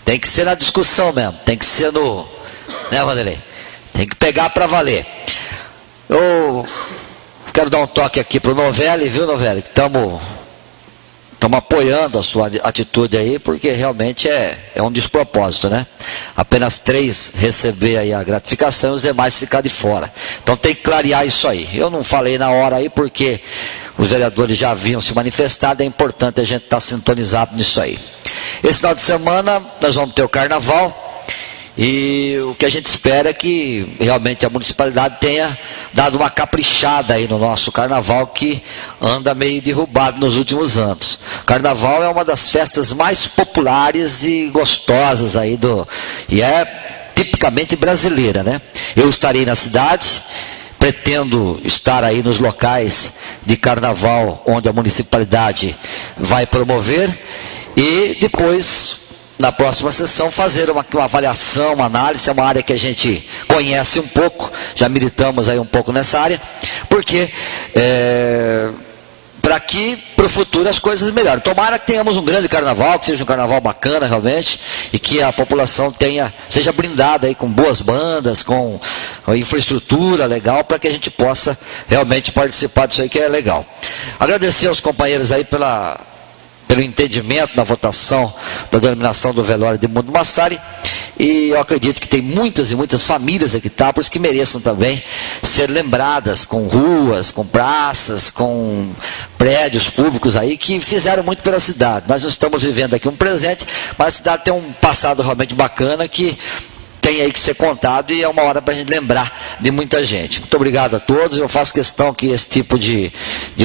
Tem que ser na discussão mesmo, tem que ser no... Né, Vanderlei? Tem que pegar para valer. Eu quero dar um toque aqui para o Novelli, viu, Novelli? Estamos apoiando a sua atitude aí, porque realmente é um despropósito, né? Apenas 3 receber aí a gratificação e os demais ficar de fora. Então tem que clarear isso aí. Eu não falei na hora aí, porque os vereadores já haviam se manifestado, é importante a gente estar sintonizado nisso aí. Esse final de semana nós vamos ter o carnaval. E o que a gente espera é que realmente a municipalidade tenha dado uma caprichada aí no nosso carnaval, que anda meio derrubado nos últimos anos. Carnaval é uma das festas mais populares e gostosas aí e é tipicamente brasileira, né? Eu estarei na cidade, pretendo estar aí nos locais de carnaval onde a municipalidade vai promover e depois, na próxima sessão, fazer uma avaliação, uma análise. É uma área que a gente conhece um pouco, já militamos aí um pouco nessa área, porque para que para o futuro as coisas melhorem. Tomara que tenhamos um grande carnaval, que seja um carnaval bacana realmente, e que a população seja brindada aí com boas bandas, com infraestrutura legal, para que a gente possa realmente participar disso aí, que é legal. Agradecer aos companheiros aí pelo entendimento na votação da denominação do velório de Mundo Massari, e eu acredito que tem muitas e muitas famílias aqui tábuas que mereçam também ser lembradas com ruas, com praças, com prédios públicos aí que fizeram muito pela cidade. Nós não estamos vivendo aqui um presente, mas a cidade tem um passado realmente bacana que tem aí que ser contado, e é uma hora para a gente lembrar de muita gente. Muito obrigado a todos. Eu faço questão que esse tipo de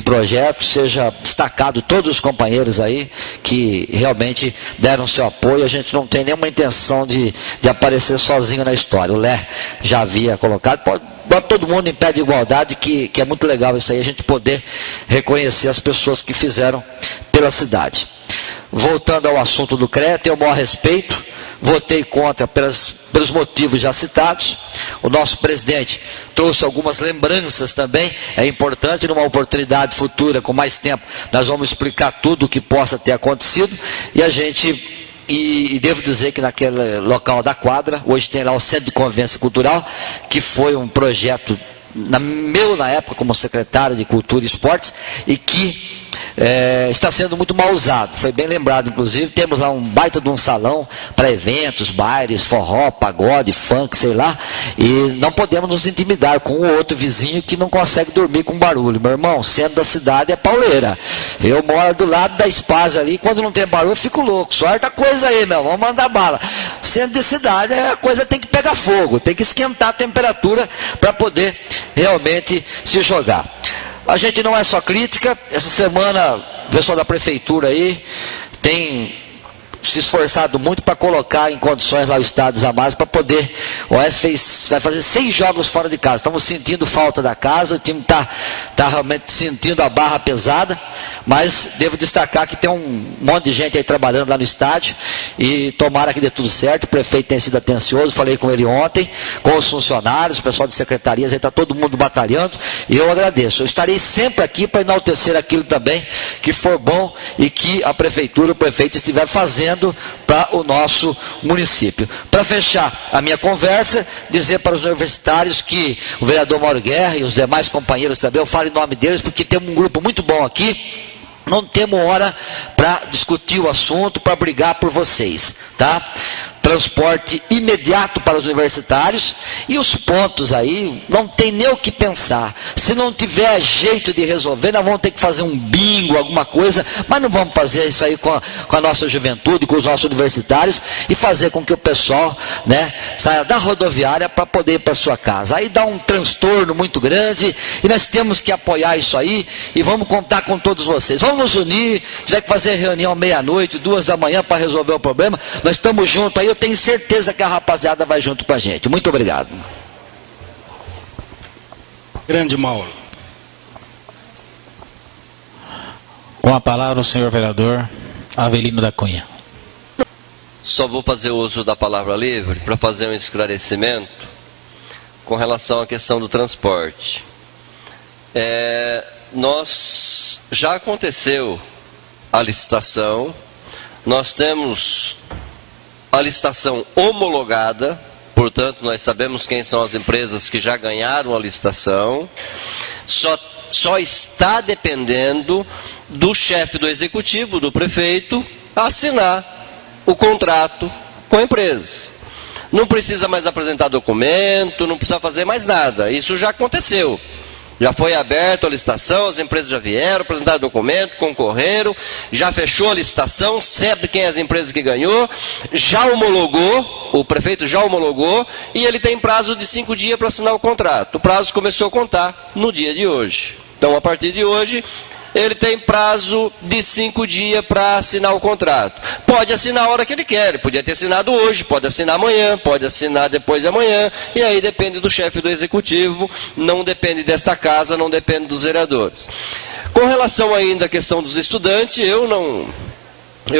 projeto seja destacado, todos os companheiros aí que realmente deram seu apoio. A gente não tem nenhuma intenção de aparecer sozinho na história. O Lé já havia colocado, bota todo mundo em pé de igualdade, que é muito legal isso aí, a gente poder reconhecer as pessoas que fizeram pela cidade. Voltando ao assunto do CREA, tenho o maior respeito. Votei contra pelos motivos já citados. O nosso presidente trouxe algumas lembranças também. É importante, numa oportunidade futura, com mais tempo, nós vamos explicar tudo o que possa ter acontecido. E devo dizer que naquele local da quadra, hoje tem lá o Centro de Convivência Cultural, que foi um projeto na época como secretário de Cultura e Esportes, e que está sendo muito mal usado. Foi bem lembrado, inclusive. Temos lá um baita de um salão para eventos, bailes, forró, pagode, funk, sei lá, e não podemos nos intimidar com o outro vizinho que não consegue dormir com barulho. Meu irmão, centro da cidade é pauleira. Eu moro do lado da Espásia ali, quando não tem barulho eu fico louco. Sorte a coisa aí, meu, vamos mandar bala. Centro de cidade, a coisa tem que pegar fogo, tem que esquentar a temperatura para poder realmente se jogar. A gente não é só crítica. Essa semana o pessoal da prefeitura aí tem se esforçado muito para colocar em condições lá o estádio Zamaz para poder. O Oeste vai fazer 6 jogos fora de casa. Estamos sentindo falta da casa, o time está realmente sentindo a barra pesada, mas devo destacar que tem um monte de gente aí trabalhando lá no estádio, e tomara que dê tudo certo. O prefeito tem sido atencioso, falei com ele ontem, com os funcionários, o pessoal de secretarias, aí está todo mundo batalhando, e eu agradeço. Eu estarei sempre aqui para enaltecer aquilo também que for bom e que a prefeitura, o prefeito estiver fazendo para o nosso município. Para fechar a minha conversa, dizer para os universitários que o vereador Mauro Guerra e os demais companheiros também, eu falo em nome deles porque temos um grupo muito bom aqui, não temos hora para discutir o assunto, para brigar por vocês, tá? Transporte imediato para os universitários, e os pontos aí, não tem nem o que pensar. Se não tiver jeito de resolver, nós vamos ter que fazer um bingo, alguma coisa, mas não vamos fazer isso aí com a nossa juventude, com os nossos universitários, e fazer com que o pessoal, né, saia da rodoviária para poder ir para sua casa. Aí dá um transtorno muito grande, e nós temos que apoiar isso aí, e vamos contar com todos vocês. Vamos nos unir, tiver que fazer reunião meia-noite, 2 da manhã para resolver o problema, nós estamos juntos aí. Eu tenho certeza que a rapaziada vai junto com a gente. Muito obrigado. Grande Mauro. Com a palavra o senhor vereador Avelino da Cunha. Só vou fazer uso da palavra livre para fazer um esclarecimento com relação à questão do transporte. Já aconteceu a licitação, nós temos a licitação homologada, portanto nós sabemos quem são as empresas que já ganharam a licitação, só está dependendo do chefe do executivo, do prefeito, assinar o contrato com a empresa. Não precisa mais apresentar documento, não precisa fazer mais nada, isso já aconteceu. Já foi aberta a licitação, as empresas já vieram, apresentaram documento, concorreram, já fechou a licitação, sabe quem é as empresas que ganhou, já homologou, o prefeito já homologou, e ele tem prazo de 5 dias para assinar o contrato. O prazo começou a contar no dia de hoje. Então, a partir de hoje, ele tem prazo de 5 dias para assinar o contrato. Pode assinar a hora que ele quer, ele podia ter assinado hoje, pode assinar amanhã, pode assinar depois de amanhã, e aí depende do chefe do executivo, não depende desta casa, não depende dos vereadores. Com relação ainda à questão dos estudantes,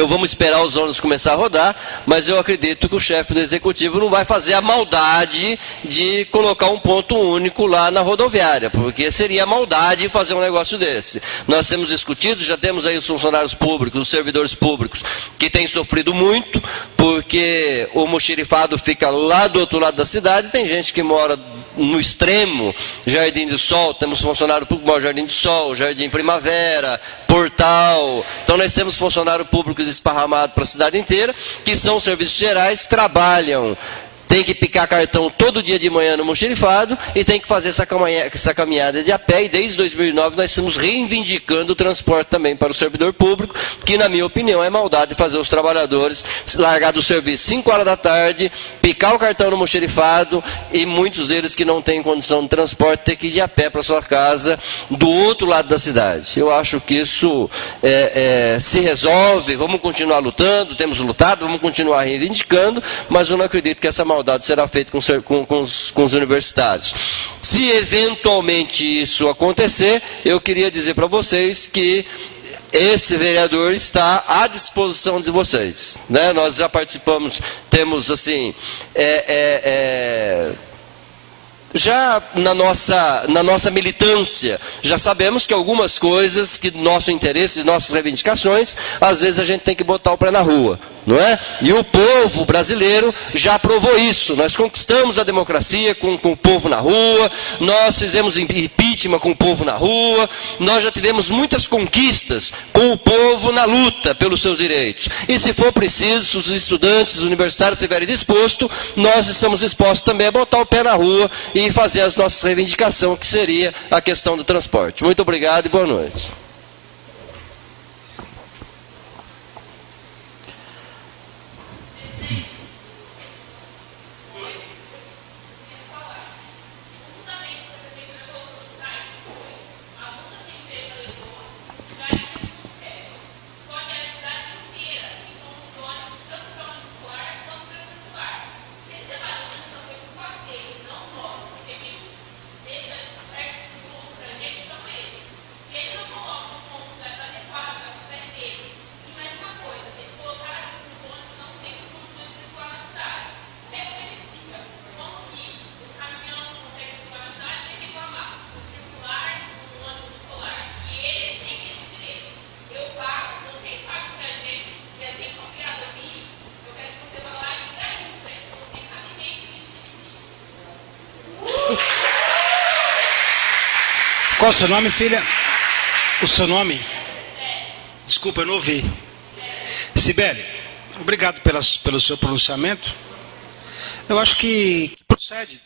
vamos esperar os ônibus começar a rodar, mas eu acredito que o chefe do executivo não vai fazer a maldade de colocar um ponto único lá na rodoviária, porque seria maldade fazer um negócio desse. Nós temos discutido, já temos aí os funcionários públicos, os servidores públicos, que têm sofrido muito, porque o almoxarifado fica lá do outro lado da cidade, tem gente que mora no extremo, Jardim do Sol, temos funcionário público no Jardim do Sol, Jardim Primavera, Portal. Então nós temos funcionários públicos esparramados para a cidade inteira, que são serviços gerais, trabalham, tem que picar cartão todo dia de manhã no almoxarifado e tem que fazer essa caminhada de a pé, e desde 2009 nós estamos reivindicando o transporte também para o servidor público, que na minha opinião é maldade fazer os trabalhadores largar do serviço 5 horas da tarde, picar o cartão no almoxarifado, e muitos deles que não têm condição de transporte ter que ir de a pé para sua casa do outro lado da cidade. Eu acho que isso se resolve, vamos continuar lutando, temos lutado, vamos continuar reivindicando, mas eu não acredito que essa maldade será feita com os universitários. Se eventualmente isso acontecer, eu queria dizer para vocês que esse vereador está à disposição de vocês, né? Nós já participamos, temos assim, já na nossa militância, já sabemos que algumas coisas, que nosso interesse, nossas reivindicações, às vezes a gente tem que botar o pé na rua, não é? E o povo brasileiro já provou isso. Nós conquistamos a democracia com o povo na rua, nós fizemos impeachment com o povo na rua, nós já tivemos muitas conquistas com o povo na luta pelos seus direitos. E se for preciso, se os estudantes, os universitários estiverem dispostos, nós estamos dispostos também a botar o pé na rua e fazer as nossas reivindicações, que seria a questão do transporte. Muito obrigado e boa noite. Qual o seu nome, filha? O seu nome? Desculpa, eu não ouvi. Cibele, obrigado pelo seu pronunciamento. Eu acho que procede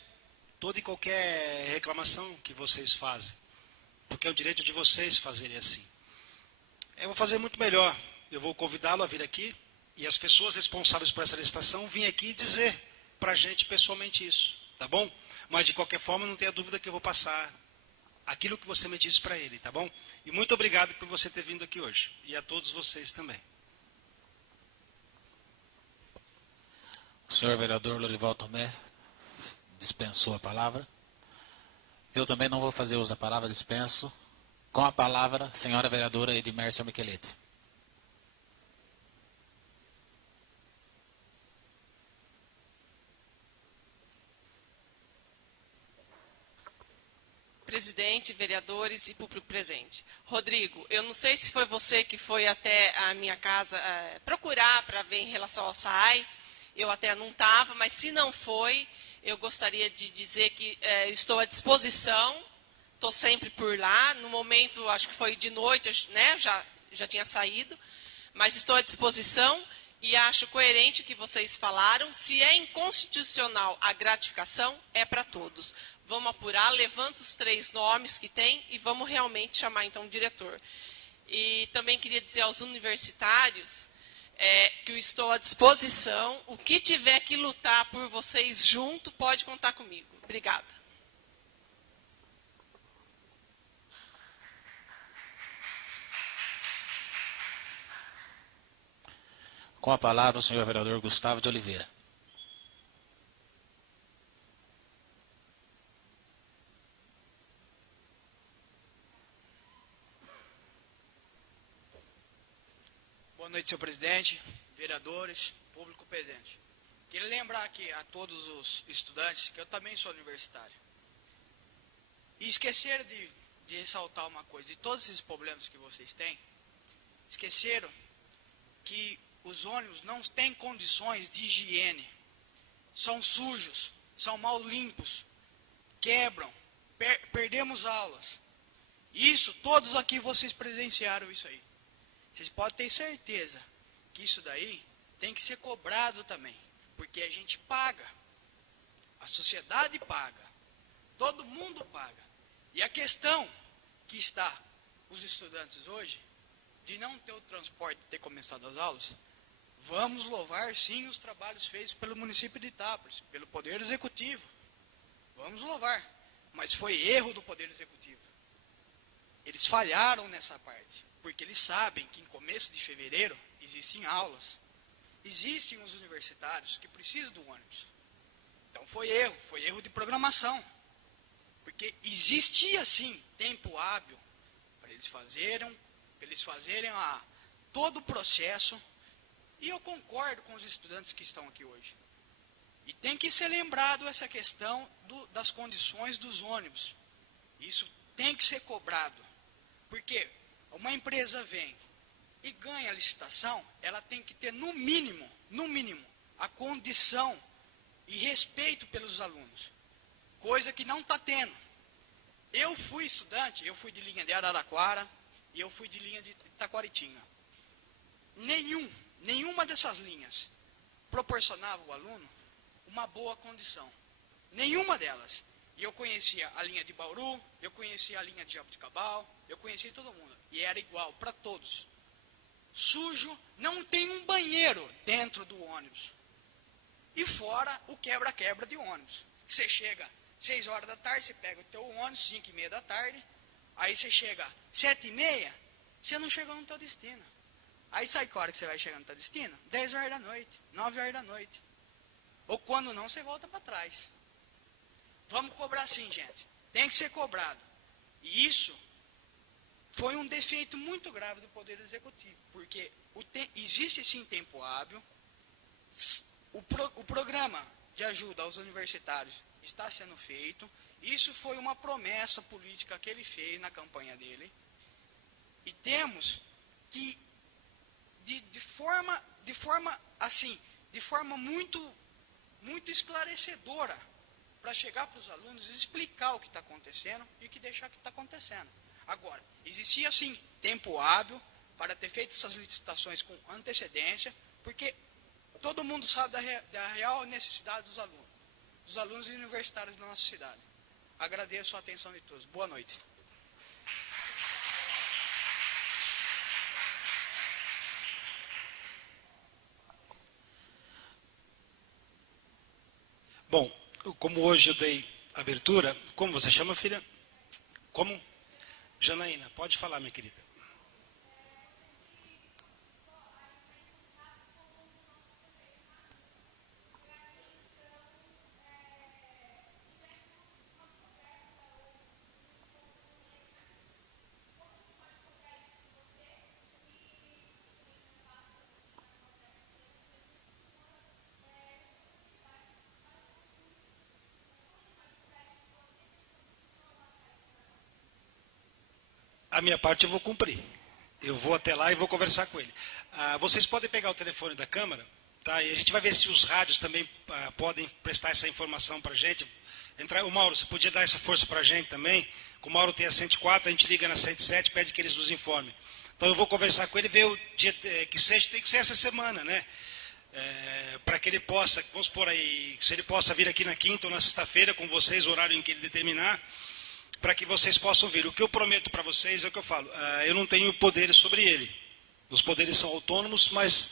toda e qualquer reclamação que vocês fazem, porque é o direito de vocês fazerem assim. Eu vou fazer muito melhor. Eu vou convidá-lo a vir aqui e as pessoas responsáveis por essa licitação vir aqui dizer para a gente pessoalmente isso, tá bom? Mas de qualquer forma, não tenha dúvida que eu vou passar aquilo que você me disse para ele, tá bom? E muito obrigado por você ter vindo aqui hoje. E a todos vocês também. O senhor vereador Lorival Tomé dispensou a palavra. Eu também não vou fazer uso da palavra, dispenso. Com a palavra, a senhora vereadora Edmércia Michelete. Presidente, vereadores e público presente. Rodrigo, eu não sei se foi você que foi até a minha casa procurar para ver em relação ao SAAI. Eu até não estava, mas se não foi, eu gostaria de dizer que estou à disposição. Estou sempre por lá. No momento, acho que foi de noite, né, já tinha saído. Mas estou à disposição e acho coerente o que vocês falaram. Se é inconstitucional a gratificação, é para todos. Vamos apurar, levanta os 3 nomes que tem e vamos realmente chamar, então, o diretor. E também queria dizer aos universitários que eu estou à disposição. O que tiver que lutar por vocês junto, pode contar comigo. Obrigada. Com a palavra, o senhor vereador Gustavo de Oliveira. Boa noite, senhor presidente, vereadores, público presente. Queria lembrar aqui a todos os estudantes que eu também sou universitário. E esqueceram de ressaltar uma coisa: de todos esses problemas que vocês têm, esqueceram que os ônibus não têm condições de higiene. São sujos, são mal limpos, quebram, perdemos aulas. Isso, todos aqui vocês presenciaram isso aí. Vocês podem ter certeza que isso daí tem que ser cobrado também, porque a gente paga, a sociedade paga, todo mundo paga. E a questão que está os estudantes hoje, de não ter o transporte, ter começado as aulas, vamos louvar sim os trabalhos feitos pelo município de Itápolis, pelo Poder Executivo. Vamos louvar, mas foi erro do Poder Executivo. Eles falharam nessa parte. Porque eles sabem que em começo de fevereiro existem aulas. Existem os universitários que precisam do ônibus. Então foi erro de programação. Porque existia sim tempo hábil para eles fazerem todo o processo. E eu concordo com os estudantes que estão aqui hoje. E tem que ser lembrado essa questão das condições dos ônibus. Isso tem que ser cobrado. Porque uma empresa vem e ganha a licitação, ela tem que ter no mínimo, a condição e respeito pelos alunos. Coisa que não está tendo. Eu fui estudante, eu fui de linha de Araraquara e eu fui de linha de Itaquaritinga. Nenhuma dessas linhas proporcionava ao aluno uma boa condição. Nenhuma delas. E eu conhecia a linha de Bauru, eu conhecia a linha de Jaboticabal, eu conhecia todo mundo. E era igual para todos. Sujo, não tem um banheiro dentro do ônibus. E fora o quebra-quebra de ônibus. Você chega 6 horas da tarde, você pega o teu ônibus, 5h30 da tarde. Aí você chega 7h30, você não chegou no teu destino. Aí sai que hora que você vai chegar no teu destino? 10 horas da noite, 9 horas da noite. Ou quando não, você volta para trás. Vamos cobrar sim, gente. Tem que ser cobrado. E isso foi um defeito muito grave do Poder Executivo. Porque existe sim tempo hábil. O programa de ajuda aos universitários está sendo feito. Isso foi uma promessa política que ele fez na campanha dele. E temos que, de forma muito esclarecedora, para chegar para os alunos e explicar o que está acontecendo e o que deixar que está acontecendo. Agora, existia sim tempo hábil para ter feito essas licitações com antecedência, porque todo mundo sabe da real necessidade dos alunos universitários da nossa cidade. Agradeço a atenção de todos. Boa noite. Bom, como hoje eu dei abertura, como você chama, filha? Como? Janaína, pode falar, minha querida. A minha parte eu vou cumprir. Eu vou até lá e vou conversar com ele. Vocês podem pegar o telefone da Câmara, tá? E a gente vai ver se os rádios também podem prestar essa informação para a gente. O Mauro, você podia dar essa força para a gente também? O Mauro tem a 104, a gente liga na 107, pede que eles nos informem. Então eu vou conversar com ele e ver o dia que seja, tem que ser essa semana, né? Para que ele possa, vamos supor aí, se ele possa vir aqui na quinta ou na sexta-feira com vocês, o horário em que ele determinar, para que vocês possam vir. O que eu prometo para vocês é o que eu falo. Eu não tenho poderes sobre ele. Os poderes são autônomos, mas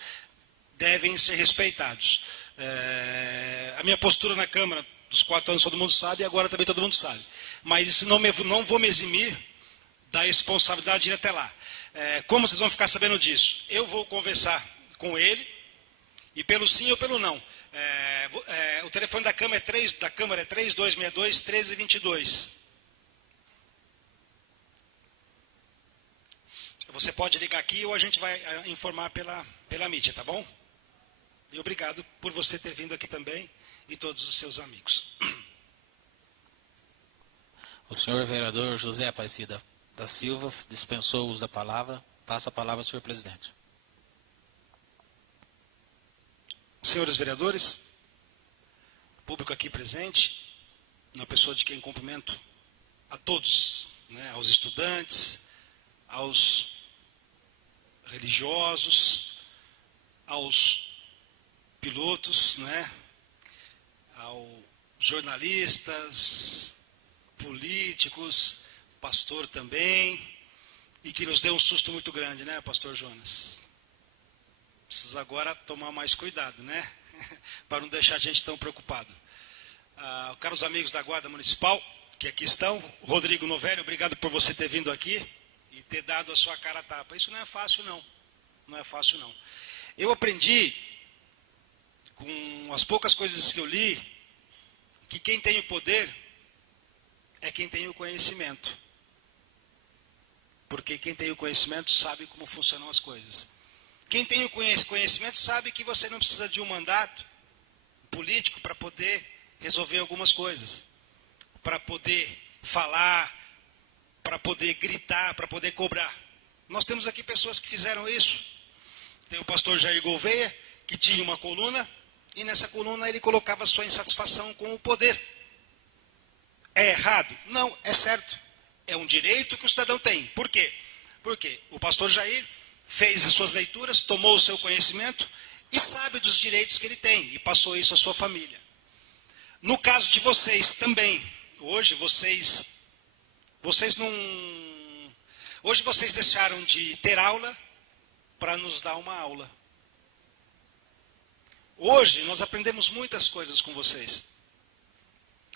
devem ser respeitados. A minha postura na Câmara, dos 4 anos todo mundo sabe, e agora também todo mundo sabe. Mas isso não vou me eximir da responsabilidade de ir até lá. Como vocês vão ficar sabendo disso? Eu vou conversar com ele, e pelo sim ou pelo não. O telefone da Câmara é 3262-1322. Você pode ligar aqui ou a gente vai informar pela mídia, tá bom? E obrigado por você ter vindo aqui também e todos os seus amigos. O senhor vereador José Aparecida da Silva dispensou o uso da palavra. Passa a palavra ao senhor presidente. Senhores vereadores, público aqui presente, na pessoa de quem cumprimento a todos, né, aos estudantes, aos religiosos, aos pilotos, né, aos jornalistas, políticos, pastor também, e que nos deu um susto muito grande, né, pastor Jonas? Precisa agora tomar mais cuidado, né, para não deixar a gente tão preocupado. Caros amigos da Guarda Municipal, que aqui estão, Rodrigo Novelli, obrigado por você ter vindo aqui e ter dado a sua cara a tapa. Isso não é fácil, não. Não é fácil, não. Eu aprendi, com as poucas coisas que eu li, que quem tem o poder é quem tem o conhecimento. Porque quem tem o conhecimento sabe como funcionam as coisas. Quem tem o conhecimento sabe que você não precisa de um mandato político para poder resolver algumas coisas. Para poder falar, para poder gritar, para poder cobrar. Nós temos aqui pessoas que fizeram isso. Tem o pastor Jair Gouveia, que tinha uma coluna, e nessa coluna ele colocava sua insatisfação com o poder. É errado? Não, é certo. É um direito que o cidadão tem. Por quê? Porque o pastor Jair fez as suas leituras, tomou o seu conhecimento e sabe dos direitos que ele tem, e passou isso à sua família. No caso de vocês também, hoje vocês não... Hoje vocês deixaram de ter aula para nos dar uma aula. Hoje nós aprendemos muitas coisas com vocês.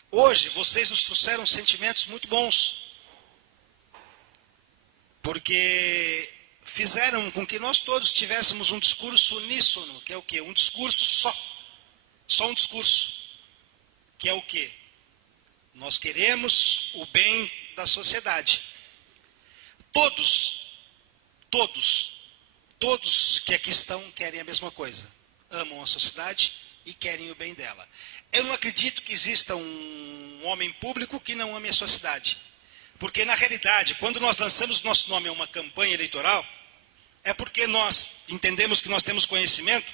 Hoje vocês nos trouxeram sentimentos muito bons. Porque fizeram com que nós todos tivéssemos um discurso uníssono, que é o quê? Um discurso só um discurso. Que é o quê? Nós queremos o bem da sociedade. Todos que aqui estão querem a mesma coisa. Amam a sociedade e querem o bem dela. Eu não acredito que exista um homem público que não ame a sua cidade. Porque, na realidade, quando nós lançamos nosso nome a uma campanha eleitoral, é porque nós entendemos que nós temos conhecimento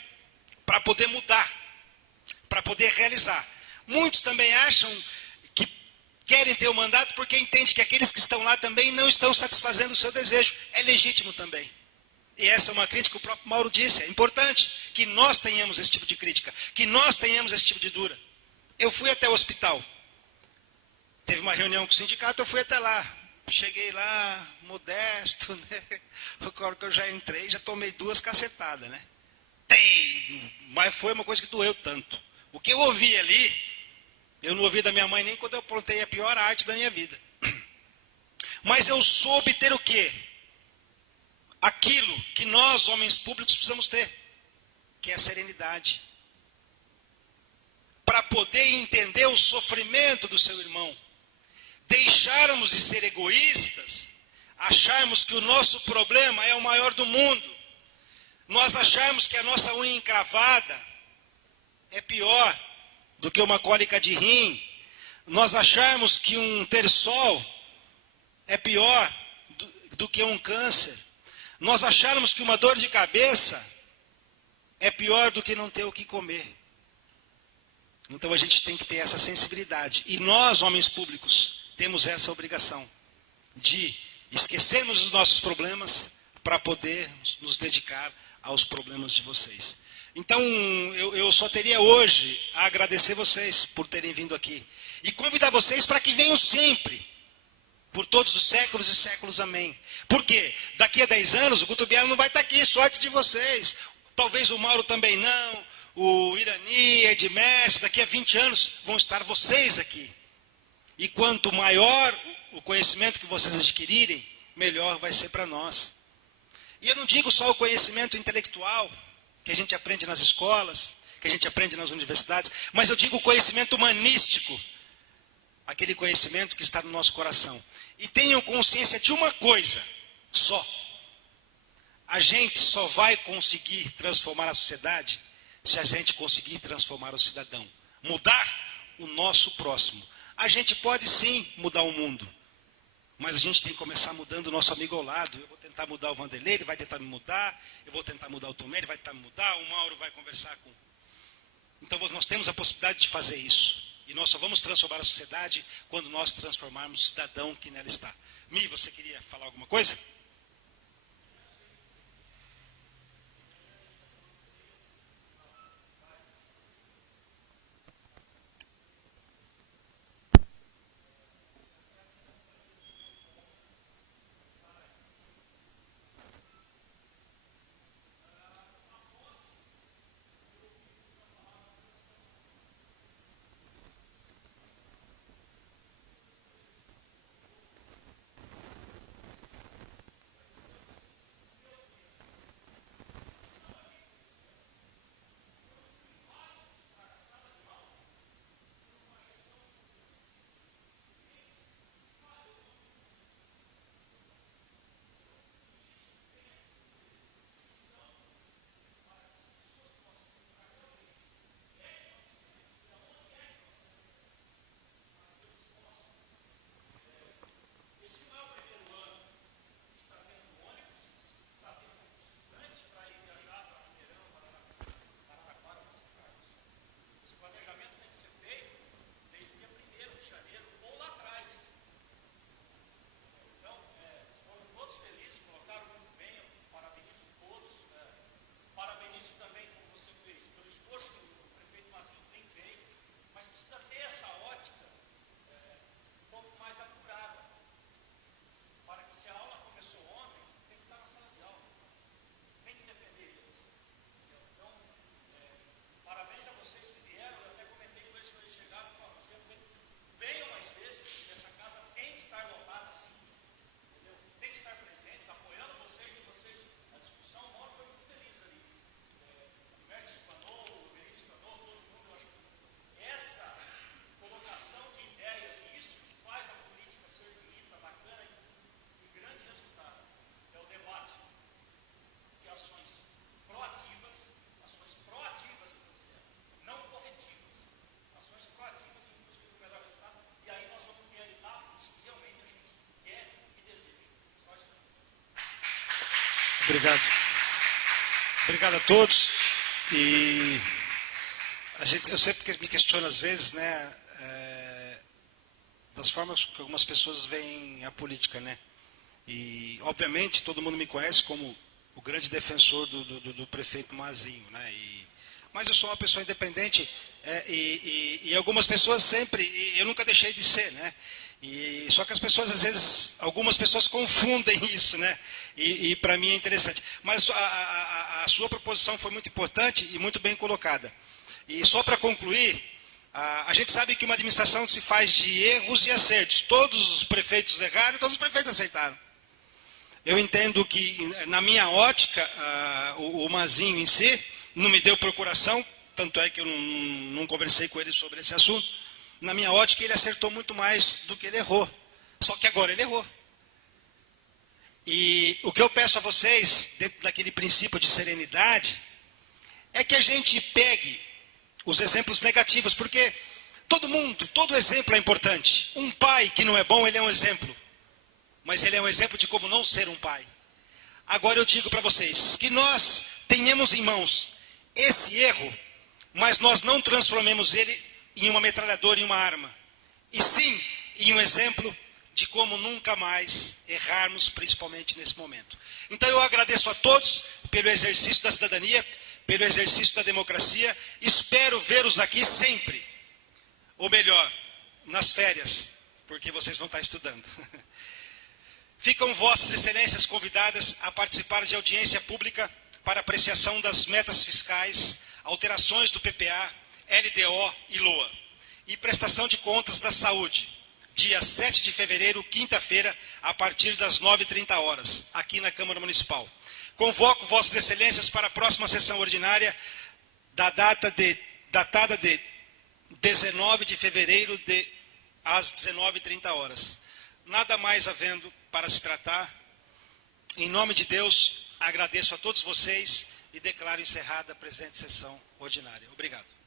para poder mudar, para poder realizar. Muitos também acham que querem ter o mandato porque entendem que aqueles que estão lá também não estão satisfazendo o seu desejo. É legítimo também. E essa é uma crítica que o próprio Mauro disse. É importante que nós tenhamos esse tipo de crítica, que nós tenhamos esse tipo de dura. Eu fui até o hospital. Teve uma reunião com o sindicato, eu fui até lá. Cheguei lá, modesto, né? Agora que eu já entrei, já tomei 2 cacetadas, né? Mas foi uma coisa que doeu tanto. O que eu ouvi ali, eu não ouvi da minha mãe nem quando eu aprontei a pior arte da minha vida. Mas eu soube ter o quê? Aquilo que nós, homens públicos, precisamos ter, que é a serenidade. Para poder entender o sofrimento do seu irmão. Deixarmos de ser egoístas, acharmos que o nosso problema é o maior do mundo. Nós acharmos que a nossa unha encravada é pior do que uma cólica de rim. Nós acharmos que um terçol é pior do que um câncer. Nós acharmos que uma dor de cabeça é pior do que não ter o que comer. Então a gente tem que ter essa sensibilidade. E nós, homens públicos, temos essa obrigação de esquecermos os nossos problemas para poder nos dedicar aos problemas de vocês. Então, eu só teria hoje a agradecer vocês por terem vindo aqui. E convidar vocês para que venham sempre. Por todos os séculos e séculos, amém. Por quê? Daqui a 10 anos, o Guto Bielo não vai estar aqui, sorte de vocês. Talvez o Mauro também não, o Irani, Edmestre, daqui a 20 anos vão estar vocês aqui. E quanto maior o conhecimento que vocês adquirirem, melhor vai ser para nós. E eu não digo só o conhecimento intelectual, que a gente aprende nas escolas, que a gente aprende nas universidades, mas eu digo o conhecimento humanístico, aquele conhecimento que está no nosso coração. E tenham consciência de uma coisa só. A gente só vai conseguir transformar a sociedade se a gente conseguir transformar o cidadão. Mudar o nosso próximo. A gente pode sim mudar o mundo, mas a gente tem que começar mudando o nosso amigo ao lado. Eu vou tentar mudar o Vanderlei, ele vai tentar me mudar. Eu vou tentar mudar o Tomé, ele vai tentar me mudar. O Mauro vai conversar com... Então nós temos a possibilidade de fazer isso. E nós só vamos transformar a sociedade quando nós transformarmos o cidadão que nela está. Mi, você queria falar alguma coisa? Obrigado. Obrigado a todos. E eu sempre me questiono às vezes, né, das formas que algumas pessoas veem a política, né? E obviamente todo mundo me conhece como o grande defensor do prefeito Mazinho, né? Mas eu sou uma pessoa independente e algumas pessoas sempre, eu nunca deixei de ser, né? Só que as pessoas, às vezes, algumas pessoas confundem isso, né? E para mim é interessante. Mas a sua proposição foi muito importante e muito bem colocada. E só para concluir, a gente sabe que uma administração se faz de erros e acertos. Todos os prefeitos erraram e todos os prefeitos acertaram. Eu entendo que, na minha ótica, o Mazinho em si não me deu procuração, tanto é que eu não conversei com ele sobre esse assunto. Na minha ótica, ele acertou muito mais do que ele errou. Só que agora ele errou. E o que eu peço a vocês, dentro daquele princípio de serenidade, é que a gente pegue os exemplos negativos, porque todo exemplo é importante. Um pai que não é bom, ele é um exemplo. Mas ele é um exemplo de como não ser um pai. Agora eu digo para vocês, que nós tenhamos em mãos esse erro, mas nós não transformemos ele em uma metralhadora, em uma arma. E sim, em um exemplo de como nunca mais errarmos, principalmente nesse momento. Então eu agradeço a todos pelo exercício da cidadania, pelo exercício da democracia. Espero vê-los aqui sempre. Ou melhor, nas férias, porque vocês vão estar estudando. Ficam vossas excelências convidadas a participar de audiência pública para apreciação das metas fiscais, alterações do PPA, LDO e LOA, e prestação de contas da saúde, dia 7 de fevereiro, quinta-feira, a partir das 9h30, aqui na Câmara Municipal. Convoco vossas excelências para a próxima sessão ordinária, datada de 19 de fevereiro, às 19h30. Nada mais havendo para se tratar. Em nome de Deus, agradeço a todos vocês e declaro encerrada a presente sessão ordinária. Obrigado.